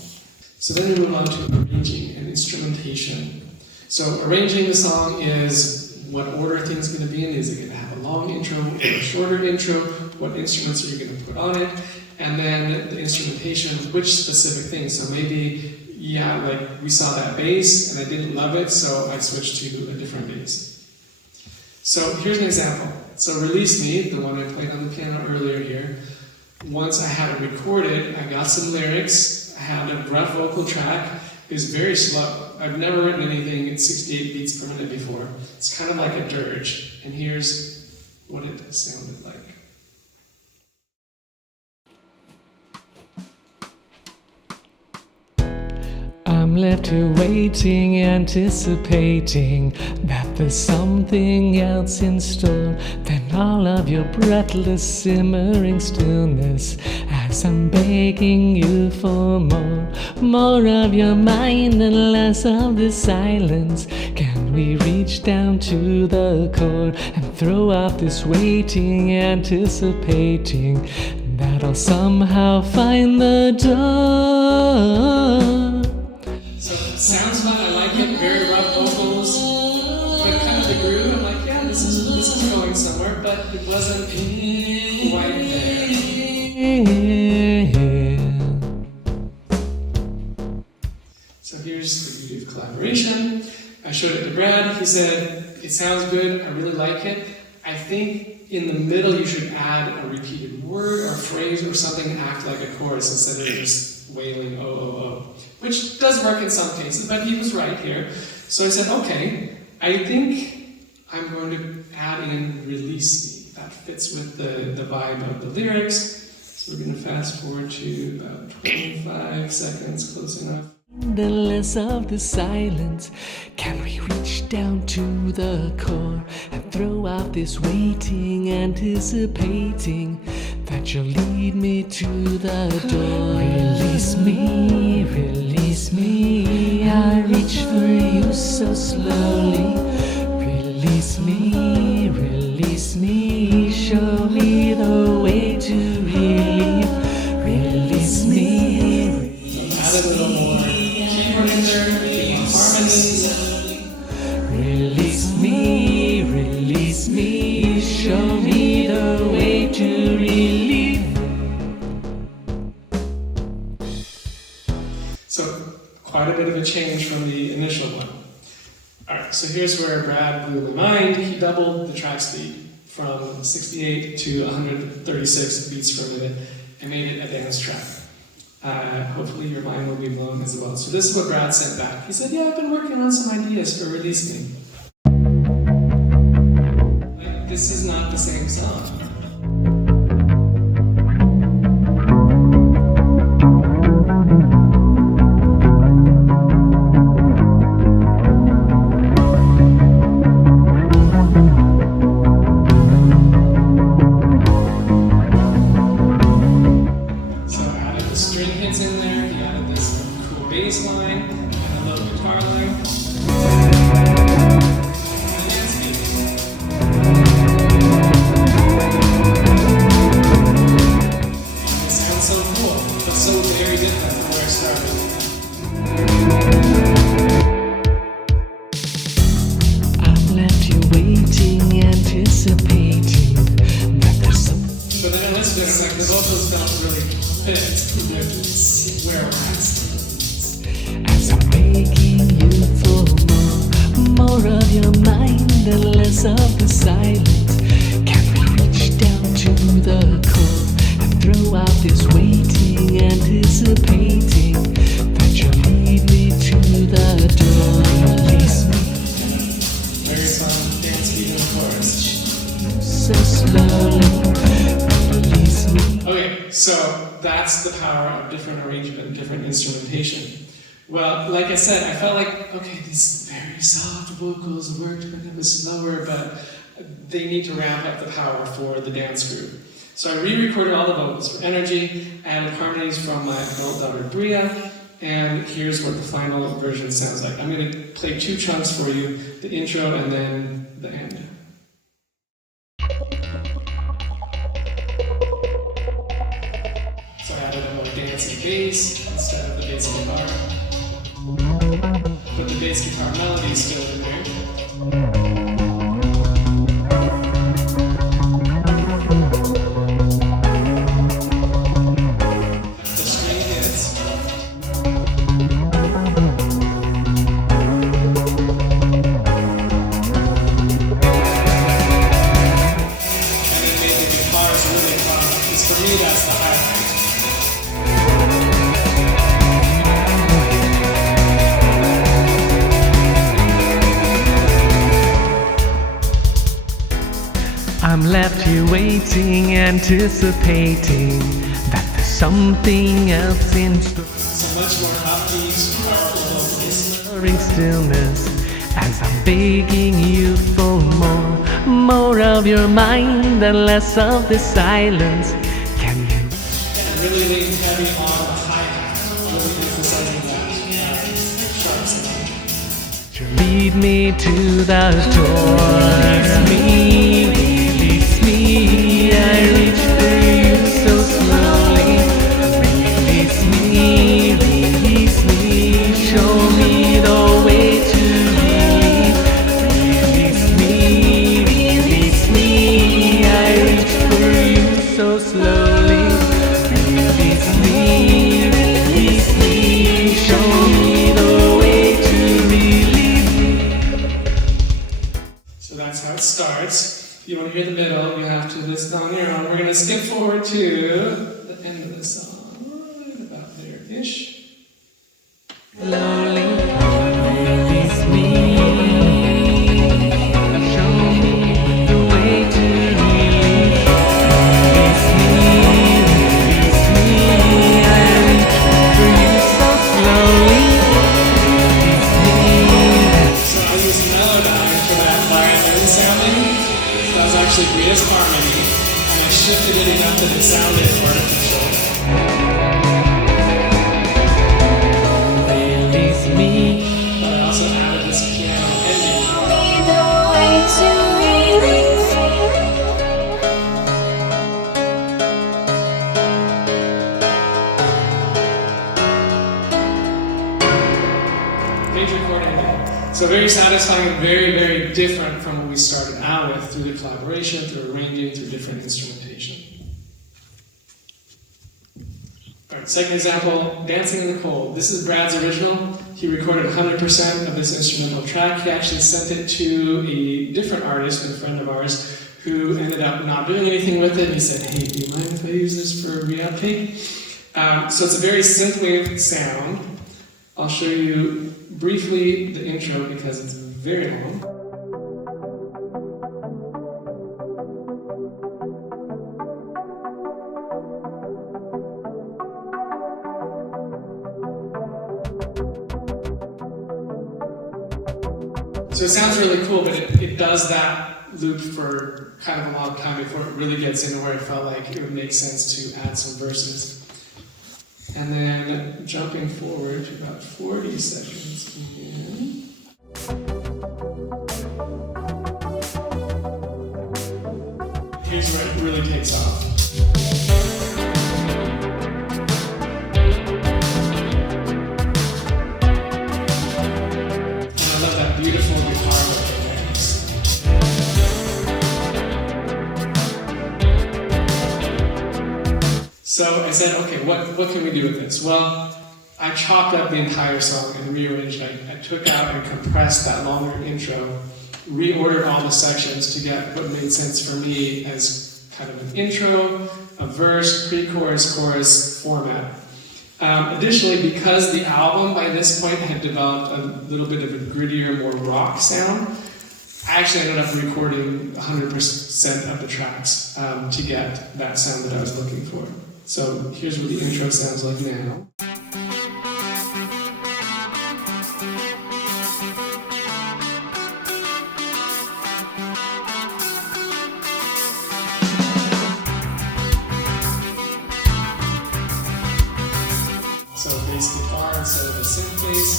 So then we move on to arranging and instrumentation. So arranging the song is what order things going to be in. Is it going to have a long intro or a shorter intro? what instruments are you going to put on it, and then the instrumentation, which specific things. So maybe, yeah, like we saw that bass, and I didn't love it, so I switched to a different bass. So here's an example. So Release Me, the one I played on the piano earlier here, once I had it recorded, I got some lyrics, I had a rough vocal track. It was very slow. I've never written anything at 68 beats per minute before. It's kind of like a dirge, and here's what it sounded like. I'm left here waiting, anticipating that there's something else in store than all of your breathless, simmering stillness. As I'm begging you for more of your mind and less of the silence. Can we reach down to the core and throw out this waiting, anticipating that I'll somehow find the door? Sounds fun, I like it, very rough vocals, but kind of the groove, I'm like, yeah, this is going somewhere, but it wasn't quite there. So here's the beauty of collaboration. I showed it to Brad, he said, it sounds good, I really like it. I think in the middle you should add a repeated word or phrase or something to act like a chorus instead of just wailing, oh, oh, oh. Which does work in some cases, but he was right here. So I said, okay, I think I'm going to add in Release Me. That fits with the vibe of the lyrics. So we're going to fast forward to about 25 seconds, close enough. The less of the silence, can we reach down to the core and throw out this waiting, anticipating that you'll lead me to the door? Release me, release me, I reach for you so slowly. Release me, show me the way to relief. Release me, Add a little more keyboard in there, harmonies. Release me, show me the way to relief. So quite a bit of a change from the initial one. Alright, so here's where Brad blew my mind. He doubled the track speed from 68 to 136 beats per minute and made it a dance track. Hopefully your mind will be blown as well. So this is what Brad sent back. He said, yeah, I've been working on some ideas for Release Me. Like, this is not the same song. So that's the power of different arrangement, different instrumentation. Well, like I said, I felt like, okay, these very soft vocals worked a bit slower, but they need to ramp up the power for the dance groove. So I re-recorded all the vocals for Energy, added harmonies from my adult daughter Bria, and here's what the final version sounds like. I'm going to play two chunks for you, the intro and then the end. So I added a more dancey bass instead of the bass guitar. But the bass guitar melody is still in there. left here waiting, anticipating that there's something else in store. So much more upbeat, powerful vocals. Blurring stillness as I'm begging you for more of your mind and less of the silence. Can you? And really lean heavy on the hi-hat, really emphasizing that sharp sound. Lead me to the door. Release me. I reach for you so slowly. Release me. Show me the way to relief. Release me. I reach for you so slowly. Release me. Show me the way to relief. So that's how it starts. If you want to hear the middle, you have to listen on your own. We're going to skip forward to the end of the song, right about there-ish. Slowly release me. Show me the way to relief. Release me. I reach for you so slowly. Release me. So I used Melodyne for that violin sounding. That was actually greatest harmony, and I shifted it enough that it sounded artificial. Release me. But I also added this piano ending. Major chord ending. So very satisfying and very, very different from what we started out with through the collaboration, through arranging, through different instrumentation. Alright, second example, Dancing in the Cold. This is Brad's original. He recorded 100% of this instrumental track. He actually sent it to a different artist, a friend of ours, who ended up not doing anything with it. He said, hey, do you mind if I use this for Reuptake? So it's a very synthwave sound. I'll show you briefly the intro because it's very long. So it sounds really cool, but it does that loop for kind of a long time before it really gets into where it felt like it would make sense to add some verses. And then jumping forward to about 40 seconds in. Here's where it really takes off. And I love that beautiful guitar work in there. So I said, okay, what can we do with this? Well, I chopped up the entire song and rearranged it. I took out and compressed that longer intro, reordered all the sections to get what made sense for me as kind of an intro, a verse, pre-chorus, chorus format. Additionally, because the album by this point had developed a little bit of a grittier, more rock sound, I actually ended up recording 100% of the tracks to get that sound that I was looking for. So here's what the intro sounds like now. So bass guitar instead of a synth bass.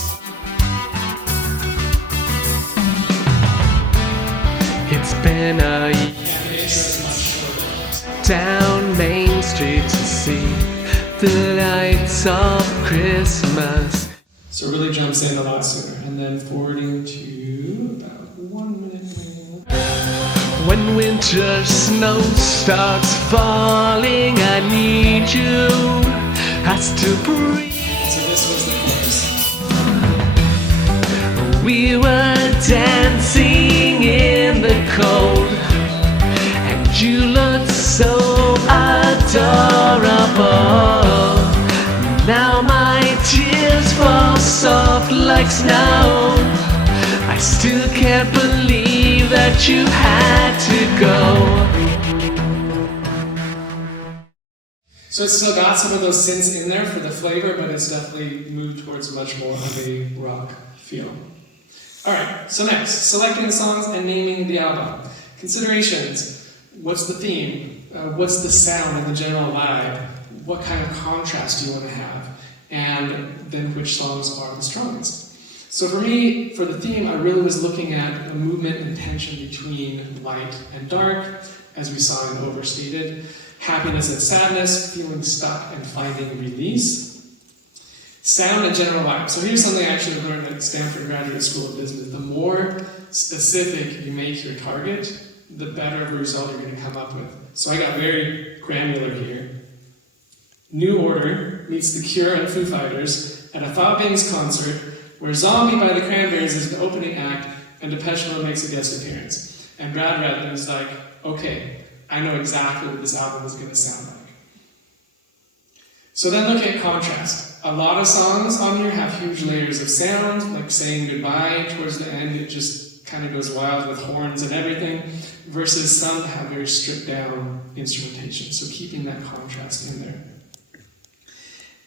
It's been a year. And the intro is much shorter. Down Main Street to see the lights of Christmas. So it really jumps in a lot sooner. And then forwarding to about 1 minute. When winter snow starts falling, I need you. Has to breathe. So this was the chorus. We were dancing in the cold, and you looked so adorable. Now my tears fall soft like snow. I still can't believe that you had to go. So it's still got some of those synths in there for the flavor, but it's definitely moved towards much more of a rock feel. Alright, so next, selecting the songs and naming the album. Considerations. What's the theme? What's the sound and the general vibe? What kind of contrast do you want to have? And then which songs are the strongest? So for me, for the theme, I really was looking at the movement and tension between light and dark, as we saw in Overstated. Happiness and sadness, feeling stuck and finding release. Sound and general vibe. So here's something I actually learned at Stanford Graduate School of Business. The more specific you make your target, the better of a result you're going to come up with. So I got very granular here. New Order meets The Cure and Foo Fighters at a Thought Bangs concert where Zombie by the Cranberries is the opening act and Depeche Mode makes a guest appearance. And Brad Redman is like, okay, I know exactly what this album is going to sound like. So then look at contrast. A lot of songs on here have huge layers of sound, like Saying Goodbye. Towards the end, it just kind of goes wild with horns and everything, versus some that have very stripped down instrumentation. So keeping that contrast in there.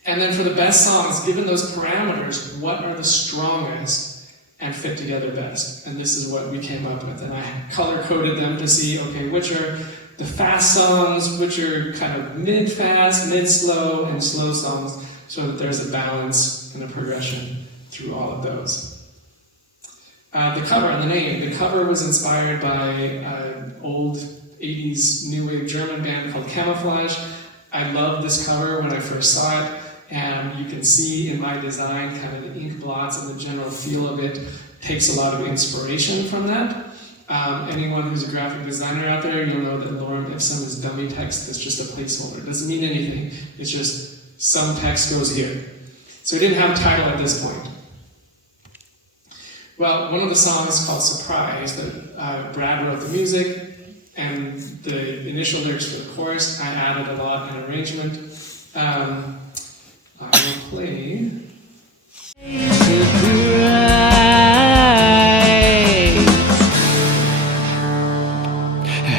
And then for the best songs, given those parameters, what are the strongest and fit together best? And this is what we came up with. And I color-coded them to see, okay, which are the fast songs, which are kind of mid-fast, mid-slow, and slow songs, so that there's a balance and a progression through all of those. The cover and the name. The cover was inspired by an old 80s new wave German band called Camouflage. I loved this cover when I first saw it, and you can see in my design kind of the ink blots and the general feel of it takes a lot of inspiration from that. Anyone who's a graphic designer out there, you'll know that lorem ipsum is dummy text that's just a placeholder. It doesn't mean anything. It's just some text goes here. So we didn't have a title at this point. Well, one of the songs called Surprise, that Brad wrote the music, and the initial lyrics for the chorus, I added a lot in arrangement. I will play.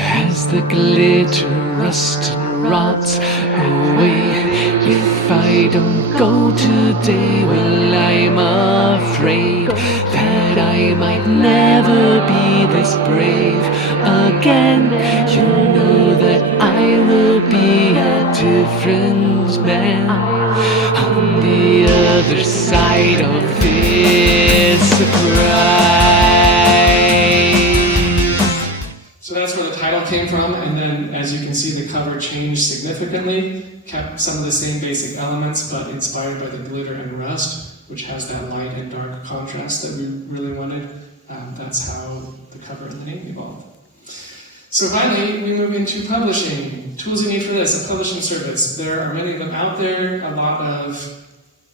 As the glitter rusts and rots away, if I don't go today, well, I'm afraid that I might never be this brave again. You know that I will be a different man on the other side of this surprise. So that's where the title came from, and then as you can see, the cover changed significantly, kept some of the same basic elements, but inspired by the glitter and rust, which has that light and dark contrast that we really wanted. That's how the cover and the name evolved. So finally, we move into publishing. Tools you need for this, a publishing service. There are many of them out there, a lot of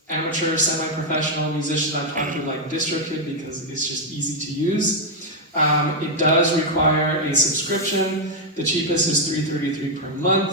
amateur, semi-professional musicians I've talked to like DistroKid because it's just easy to use. It does require a subscription. The cheapest is $3.33 per month,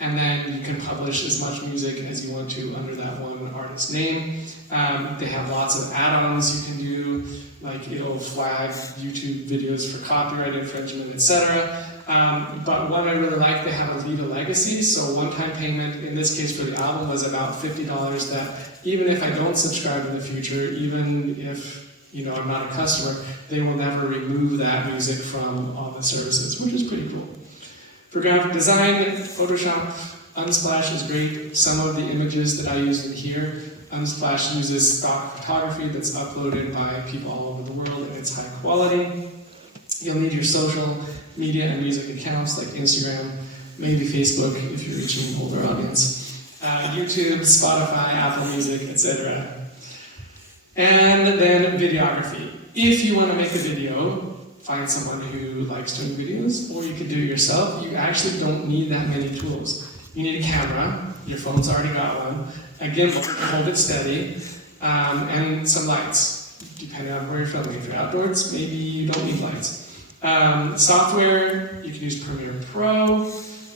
and then you can publish as much music as you want to under that one artist's name. They have lots of add-ons you can do, like it'll flag YouTube videos for copyright infringement, etc. But one I really like, they have a Leave a Legacy, so one-time payment, in this case for the album, was about $50 that even if I don't subscribe in the future, even if I'm not a customer, they will never remove that music from all the services, which is pretty cool. For graphic design, Photoshop, Unsplash is great. Some of the images that I use in here, Unsplash uses stock photography that's uploaded by people all over the world, and it's high quality. You'll need your social media and music accounts like Instagram, maybe Facebook if you're reaching an older audience, YouTube, Spotify, Apple Music, etc. And then videography. If you want to make a video, find someone who likes doing videos, or you can do it yourself. You actually don't need that many tools. You need a camera, your phone's already got one, a gimbal to hold it steady, and some lights, depending on where you're filming. If you're outdoors, maybe you don't need lights. Software, you can use Premiere Pro,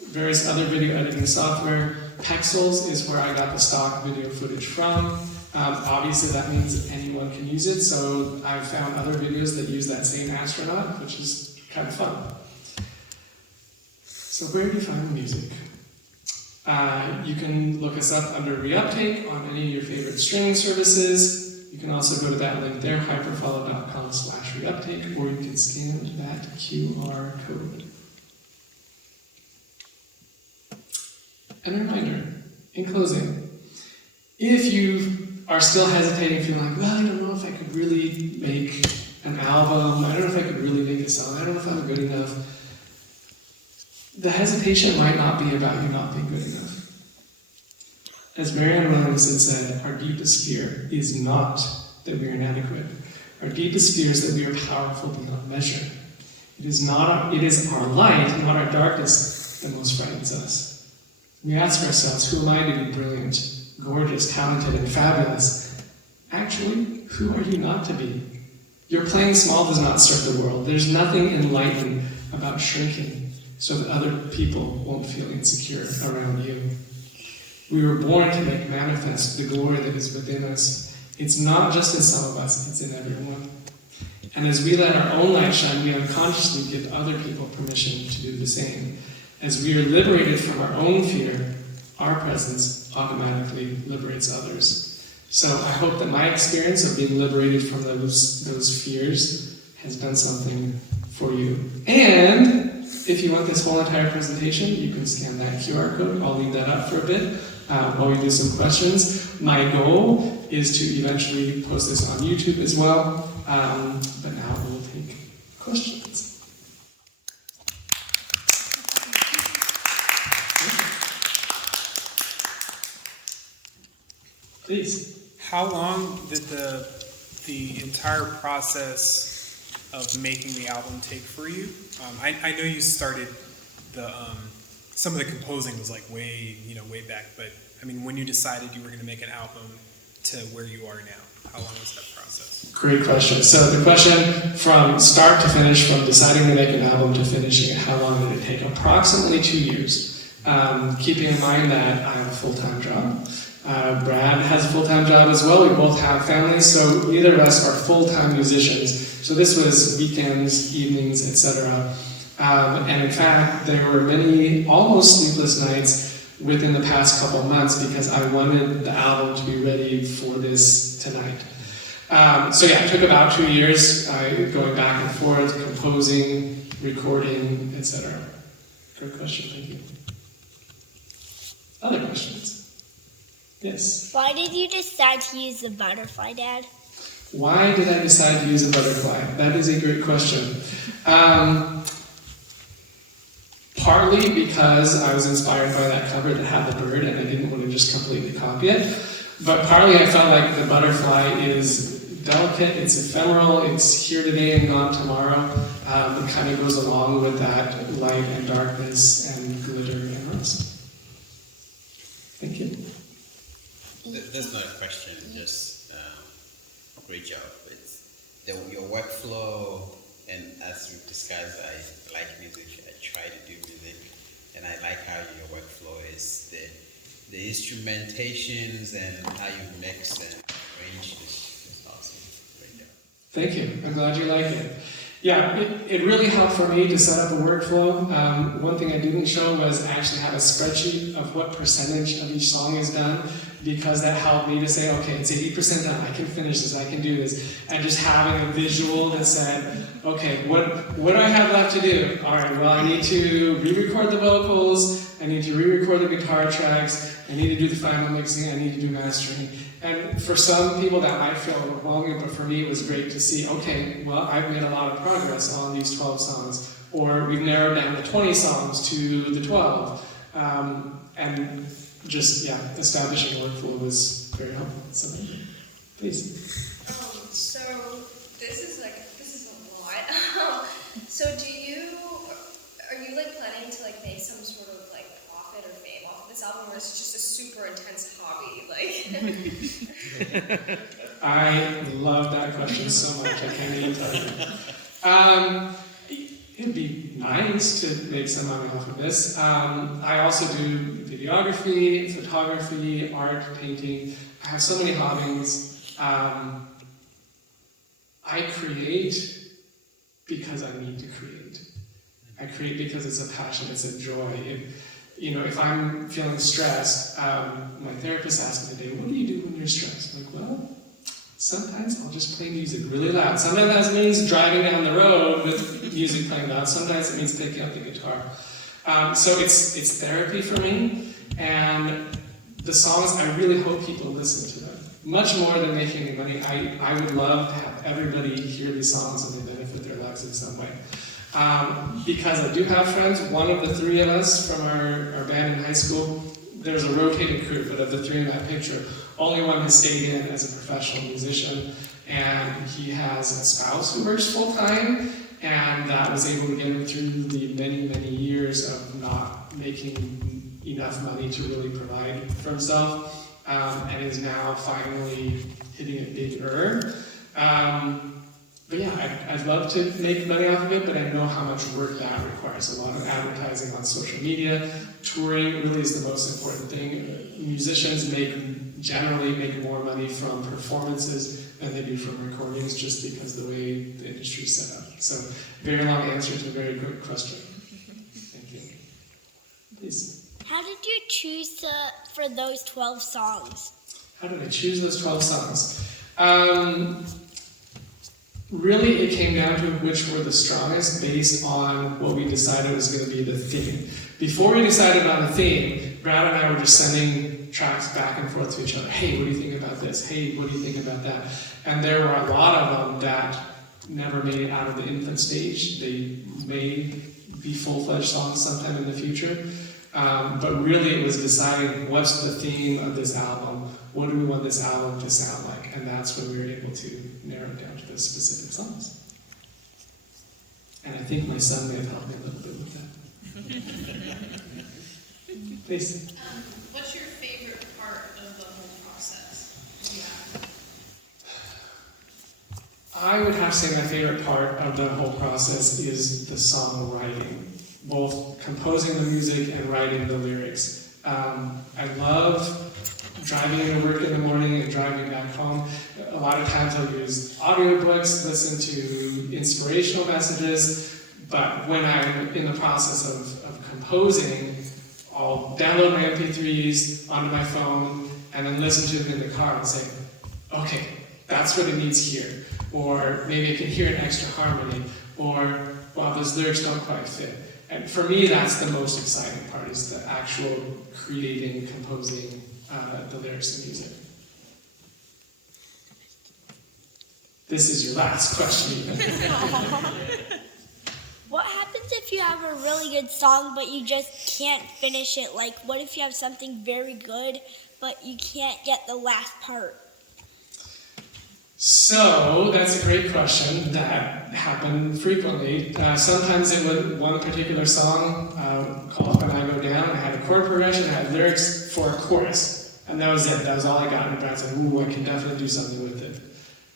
various other video editing software. Pexels is where I got the stock video footage from. Obviously that means anyone can use it, so I've found other videos that use that same astronaut, which is kind of fun. So where do you find the music? You can look us up under Reuptake on any of your favorite streaming services. You can also go to that link there, hyperfollow.com/reuptake, or you can scan that QR code. And a reminder, in closing, if you are still hesitating, feeling like, well, I don't know if I could really make an album, I don't know if I could really make a song, I don't know if I'm good enough, the hesitation might not be about you not being good enough. As Marianne Williamson said, our deepest fear is not that we are inadequate. Our deepest fear is that we are powerful beyond measure. It is our light, not our darkness, that most frightens us. We ask ourselves, who am I to be brilliant, gorgeous, talented, and fabulous? Actually, who are you not to be? Your playing small does not serve the world. There's nothing enlightening about shrinking so that other people won't feel insecure around you. We were born to make manifest the glory that is within us. It's not just in some of us, it's in everyone. And as we let our own light shine, we unconsciously give other people permission to do the same. As we are liberated from our own fear, our presence automatically liberates others. So I hope that my experience of being liberated from those fears has done something for you. And if you want this whole entire presentation, you can scan that QR code. I'll leave that up for a bit while we do some questions. My goal is to eventually post this on YouTube as well, but now we'll take questions. Please. How long did the entire process of making the album take for you? I know you started some of the composing was like way back, but I mean, when you decided you were going to make an album to where you are now, how long was that process? Great question. So the question from start to finish, from deciding to make an album to finishing it, how long did it take? Approximately 2 years. Keeping in mind that I have a full-time job. Brad has a full-time job as well. We both have families, so neither of us are full-time musicians. So this was weekends, evenings, etc. And in fact, there were many almost sleepless nights within the past couple months because I wanted the album to be ready for this tonight. So yeah, it took about 2 years going back and forth, composing, recording, etc. Good question, thank you. Other questions? Yes? Why did you decide to use the butterfly, Dad? Why did I decide to use a butterfly? That is a great question. Partly because I was inspired by that cover that had the bird and I didn't want to just completely copy it. But partly I felt like the butterfly is delicate, it's ephemeral, it's here today and gone tomorrow. It kind of goes along with that light and darkness and glitter and rust. Thank you. That's not a question, just great job. It's your workflow, and as we've discussed, I like music, I try to do music, and I like how your workflow is. The instrumentations and how you mix and arrange is awesome. Great job. Thank you. I'm glad you like it. Yeah, it really helped for me to set up a workflow. One thing I didn't show was actually have a spreadsheet of what percentage of each song is done, because that helped me to say, okay, it's 80% done, I can finish this, I can do this. And just having a visual that said, okay, what do I have left to do? All right, well, I need to re-record the vocals, I need to re-record the guitar tracks, I need to do the final mixing, I need to do mastering. And for some people that might feel overwhelming, but for me it was great to see, okay, well, I've made a lot of progress on these 12 songs, or we've narrowed down the 20 songs to the 12. And just, yeah, establishing a workflow was very helpful. So, please. So this is a lot. So are you planning to make some sort of profit or fame off of this album, or is it just a super intense hobby? I love that question so much. I can't even tell you. It'd be nice to make some money off of this. I also do videography, photography, art, painting. I have so many hobbies. I create because I need to create. I create because it's a passion, it's a joy. if I'm feeling stressed, my therapist asked me today, what do you do when you're stressed? I'm like, well, sometimes I'll just play music really loud. Sometimes that means driving down the road with music playing loud. Sometimes it means picking up the guitar. So it's therapy for me, and the songs, I really hope people listen to them. Much more than making any money, I would love to have everybody hear these songs and they benefit their lives in some way. Because I do have friends, one of the three of us from our band in high school, there's a rotating crew, but of the three in that picture, only one has stayed in as a professional musician, and he has a spouse who works full-time, and that was able to get him through the many, many years of not making enough money to really provide for himself, and is now finally hitting it bigger. But yeah, I'd love to make money off of it, but I know how much work that requires. A lot of advertising on social media. Touring really is the most important thing. Musicians generally make more money from performances than they do from recordings, just because the way the industry is set up. So, very long answer to a very good question. Thank you. Please. How did you choose for those 12 songs? How did I choose those 12 songs? Really, it came down to which were the strongest based on what we decided was going to be the theme. Before we decided on the theme, Brad and I were just sending tracks back and forth to each other. Hey, what do you think about this? Hey, what do you think about that? And there were a lot of them that never made it out of the infant stage. They may be full-fledged songs sometime in the future. But really, it was deciding what's the theme of this album. What do we want this album to sound like? And that's when we were able to narrow it down to those specific songs. And I think my son may have helped me a little bit with that. Please. What's your favorite part of the whole process? I would have to say my favorite part of the whole process is the songwriting, both composing the music and writing the lyrics. I love driving into work in the morning and driving back home. A lot of times I'll use audiobooks, listen to inspirational messages, but when I'm in the process of composing, I'll download my MP3s onto my phone and then listen to them in the car and say, okay, that's what it needs here. Or maybe I can hear an extra harmony, or, wow, those lyrics don't quite fit. And for me, that's the most exciting part, is the actual creating, composing the lyrics and music. This is your last question. What happens if you have a really good song, but you just can't finish it? Like, what if you have something very good, but you can't get the last part? So, that's a great question. That happened frequently. Sometimes it would, one particular song, called When I Go Down, I had a chord progression, I had lyrics for a chorus. And that was it. That was all I got. And Brad said, ooh, I can definitely do something with it.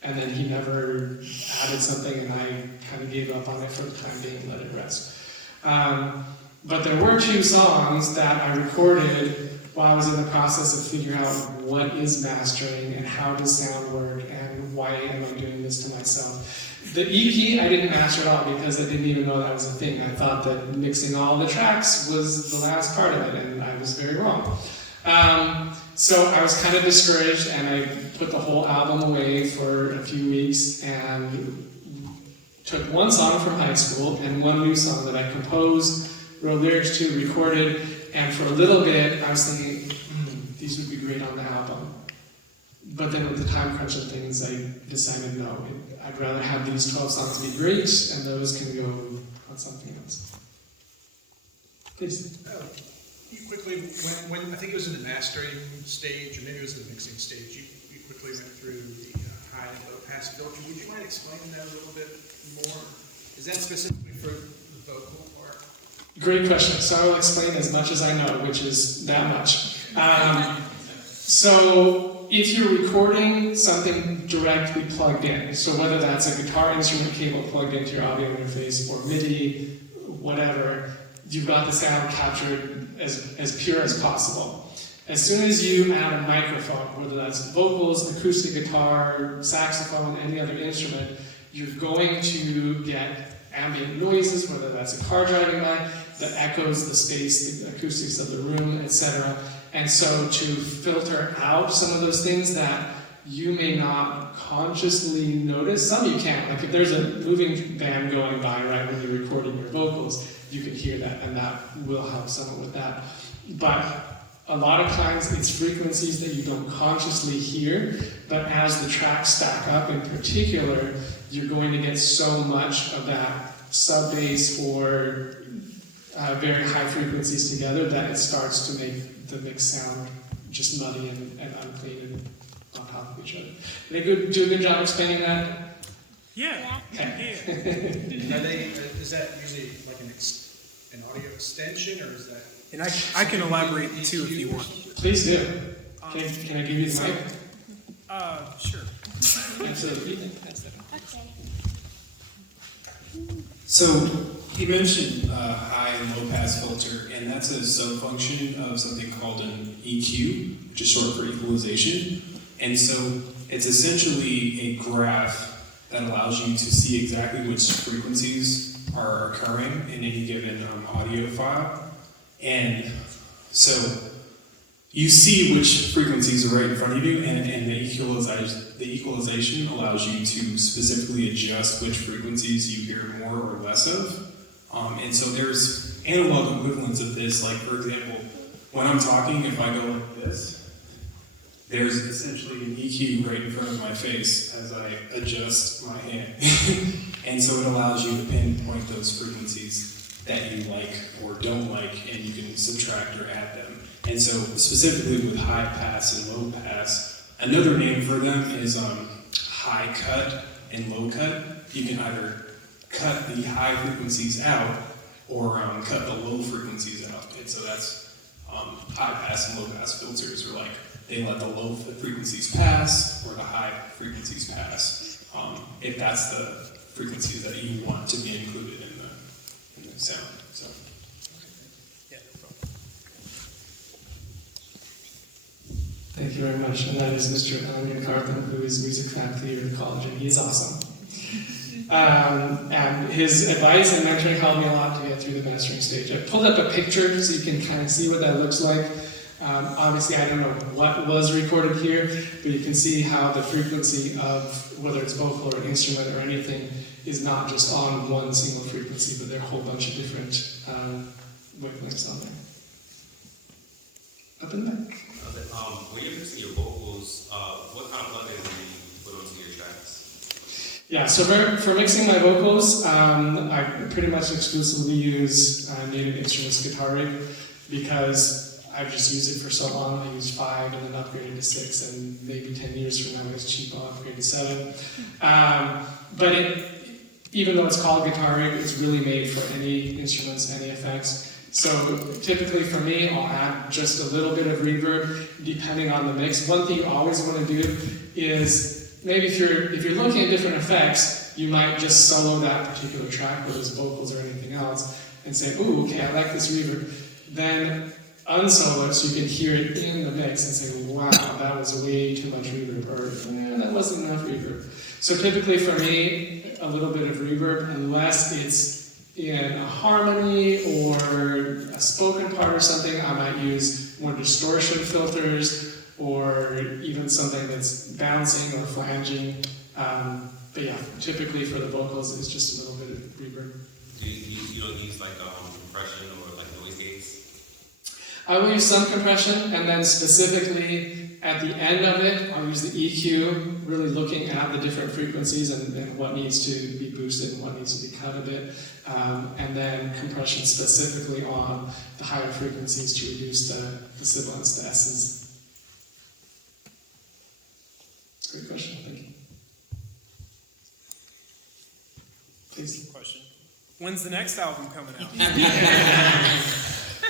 And then he never added something, and I kind of gave up on it for the time being and let it rest. But there were two songs that I recorded while I was in the process of figuring out what is mastering and how does sound work and why am I doing this to myself. The EP I didn't master at all because I didn't even know that was a thing. I thought that mixing all the tracks was the last part of it, and I was very wrong. So I was kind of discouraged, and I put the whole album away for a few weeks and took one song from high school and one new song that I composed, wrote lyrics to, recorded, and for a little bit I was thinking, these would be great on the album. But then with the time crunch and things, I decided no, I'd rather have these 12 songs be great, and those can go on something else. Please. You quickly, when I think it was in the mastering stage, or maybe it was in the mixing stage, you quickly went through the high and low pass filter. Would you mind explaining that a little bit more? Is that specifically for the vocal part? Great question. So I will explain as much as I know, which is that much. So if you're recording something directly plugged in, so whether that's a guitar instrument cable plugged into your audio interface or MIDI, whatever, you've got the sound captured as pure as possible. As soon as you add a microphone, whether that's vocals, acoustic guitar, saxophone, any other instrument, you're going to get ambient noises, whether that's a car driving by. the echoes, the space, the acoustics of the room, etc. And so to filter out some of those things that you may not consciously notice, some you can't. Like if there's a moving van going by right when you're recording your vocals, you can hear that, and that will help somewhat with that. But a lot of times it's frequencies that you don't consciously hear, but as the tracks stack up in particular, you're going to get so much of that sub-bass or very high frequencies together that it starts to make the mix sound just muddy and unclean and on top of each other. Did they do a good job explaining that? Yeah. Okay. Is that usually like an audio extension, or is that? And I can elaborate too if you want. Please do. Can I give you the mic? Sure. Absolutely. Okay. So he mentioned high and low pass filter, and that's a sub-function of something called an EQ, which is short for equalization. And so it's essentially a graph that allows you to see exactly which frequencies are occurring in any given audio file. And so you see which frequencies are right in front of you, and the equalization allows you to specifically adjust which frequencies you hear more or less of. And so there's analog equivalents of this, like for example, when I'm talking, if I go like this, there's essentially an EQ right in front of my face as I adjust my hand. And so it allows you to pinpoint those frequencies that you like or don't like, and you can subtract or add them. And so specifically with high pass and low pass, another name for them is high cut and low cut. You can either cut the high frequencies out or cut the low frequencies out. And so that's high pass and low pass filters are like, they let the low frequencies pass or the high frequencies pass, if that's the frequencies that you want to be included in the sound. So. Yeah. Thank you very much. And that is Mr. Alan Carthan, who is music faculty here at the college, and he is awesome. And his advice and mentoring helped me a lot to get through the mastering stage. I pulled up a picture so you can kind of see what that looks like. Obviously, I don't know what was recorded here, but you can see how the frequency of whether it's vocal or instrument or anything is not just on one single frequency, but there are a whole bunch of different wavelengths on there. Up in the back. When you're mixing your vocals, what kind of plugins do you put onto your tracks? Yeah, so for mixing my vocals, I pretty much exclusively use Native Instruments Guitar Rig because I've just used it for so long. I used 5 and then upgraded to 6, and maybe 10 years from now it's cheap, I'll upgrade to 7. But even though it's called Guitar Rig, it's really made for any instruments, any effects. So typically for me, I'll add just a little bit of reverb depending on the mix. One thing you always want to do is maybe if you're looking at different effects, you might just solo that particular track, whether it's vocals or anything else, and say, ooh, okay, I like this reverb. Then unsolo it so you can hear it in the mix and say, wow, that was way too much reverb, or that wasn't enough reverb. So typically for me, a little bit of reverb, unless it's in a harmony or a spoken part or something, I might use more distortion filters or even something that's bouncing or flanging. But yeah, typically for the vocals, it's just a little bit of reverb. You don't use like compression or like noise gates? I will use some compression, and then specifically at the end of it, I'll use the EQ, really looking at the different frequencies and what needs to be boosted and what needs to be cut a bit, and then compression specifically on the higher frequencies to reduce the sibilance, the S's. Great question, thank you. Please. Question. When's the next album coming out?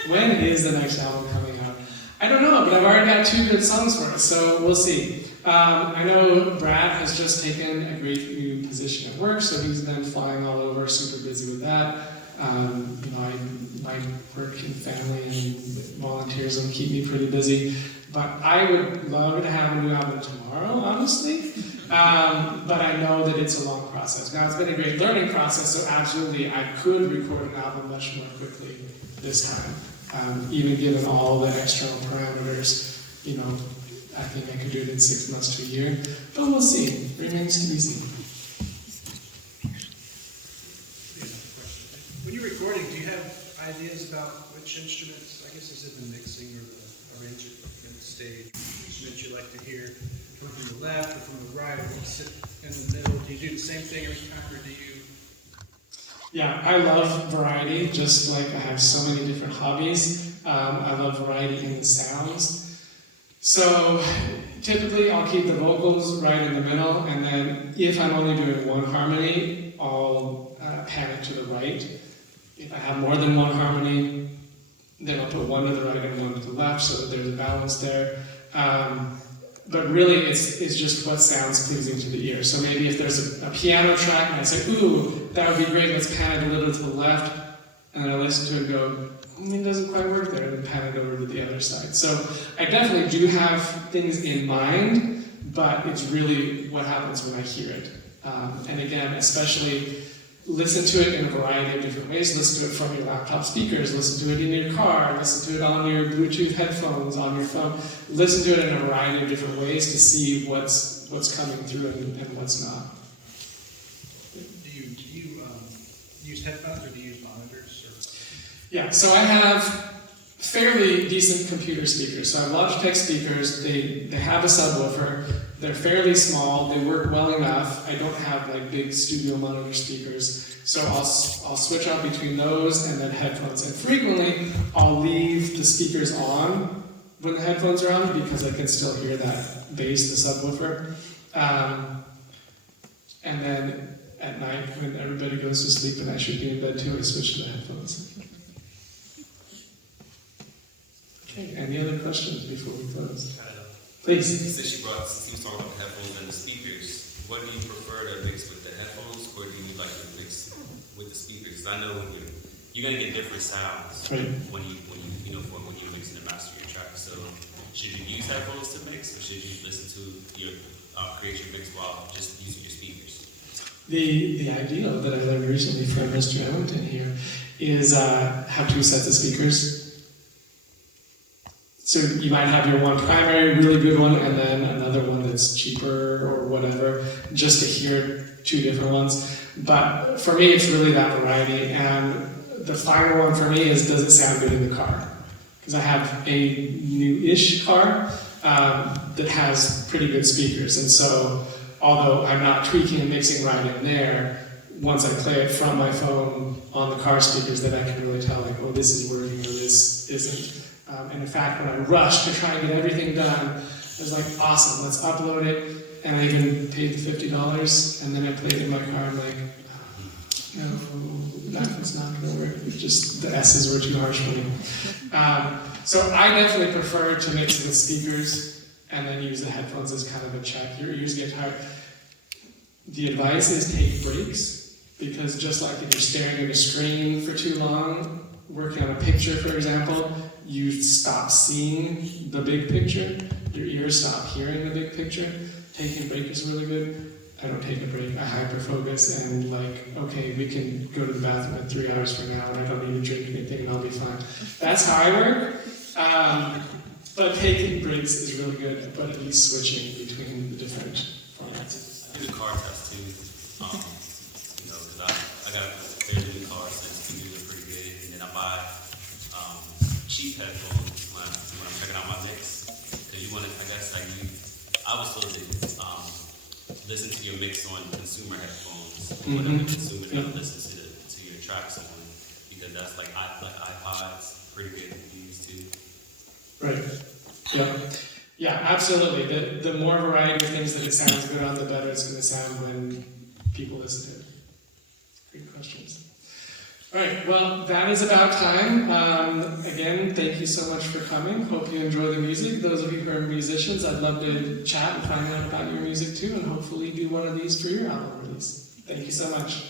When is the next album coming out? I don't know, but I've already got 2 good songs for it, so we'll see. I know Brad has just taken a great new position at work, so he's been flying all over, super busy with that. My work and family and volunteerism keep me pretty busy, but I would love to have a new album tomorrow, honestly. But I know that it's a long process. Now, it's been a great learning process, so absolutely I could record an album much more quickly this time. Even given all the external parameters, you know, I think I could do it in 6 months to a year. But we'll see. Remains to be seen. When you're recording, do you have ideas about which instruments, I guess is it the mixing or the arrangement stage, instruments you like to hear coming from the left or from the right, or what sit in the middle? Do you do the same thing every time, or do you? Yeah, I love variety, just like I have so many different hobbies. I love variety in the sounds. So typically I'll keep the vocals right in the middle, and then if I'm only doing one harmony, I'll pan it to the right. If I have more than one harmony, then I'll put one to the right and one to the left so that there's a balance there. But really, it's just what sounds pleasing to the ear. So maybe if there's a piano track and I say, ooh, that would be great, let's pan it a little to the left, and then I listen to it and go, it doesn't quite work there, and then pan it over to the other side. So I definitely do have things in mind, but it's really what happens when I hear it. And again, especially listen to it in a variety of different ways. Listen to it from your laptop speakers, listen to it in your car, listen to it on your Bluetooth headphones, on your phone. Listen to it in a variety of different ways to see what's coming through and what's not. Do you use headphones or do you use monitors? Or? Yeah, so I have fairly decent computer speakers. So I have Logitech speakers, they have a subwoofer, they're fairly small, they work well enough. I don't have like big studio monitor speakers, so I'll switch out between those and then headphones. And frequently I'll leave the speakers on when the headphones are on because I can still hear that bass, the subwoofer. And then at night when everybody goes to sleep and I should be in bed too, I switch to the headphones. Okay, any other questions before we close? Please. Since you was talking about the headphones and the speakers, what do you prefer to mix with the headphones, or do you like to mix with the speakers? 'Cause I know when you're gonna get different sounds when you mix and master your track. So should you use headphones to mix, or should you listen to your create your mix while just using your speakers? The ideal that I learned recently from Mr. Ellington here is have 2 sets of speakers. So you might have your one primary, really good one, and then another one that's cheaper or whatever, just to hear 2 different ones. But for me, it's really that variety. And the final one for me is, does it sound good in the car? Because I have a new-ish car that has pretty good speakers. And so, although I'm not tweaking and mixing right in there, once I play it from my phone on the car speakers, then I can really tell, like, oh, this is working or this isn't. And in fact, when I rushed to try and get everything done, I was like, awesome, let's upload it. And I even paid the $50, and then I played it in my car, and I'm like, no, that was not going to work. It just, the S's were too harsh for me. So I definitely prefer to mix with speakers, and then use the headphones as kind of a check. Your ears get tired. The advice is take breaks, because just like if you're staring at a screen for too long, working on a picture, for example, you stop seeing the big picture, your ears stop hearing the big picture. Taking a break is really good. I don't take a break, I hyper-focus and like, okay, we can go to the bathroom in 3 hours from now and I don't need to drink anything and I'll be fine. That's how I work. But taking breaks is really good, but at least switching between the different formats. I do the car test too, because I got a fairly new car, so it's doing pretty good, and then I buy cheap headphones when I'm checking out my mix. Because I was told to listen to your mix on consumer headphones, whatever consumer that listens to your tracks on, because that's like iPods, pretty good to use too. Right. Yeah, absolutely. The more variety of things that it sounds good on, the better it's going to sound when people listen to it. Great questions. All right, well, that is about time. Again, thank you so much for coming. Hope you enjoy the music. Those of you who are musicians, I'd love to chat and find out about your music too, and hopefully do one of these for your album release. Thank you so much.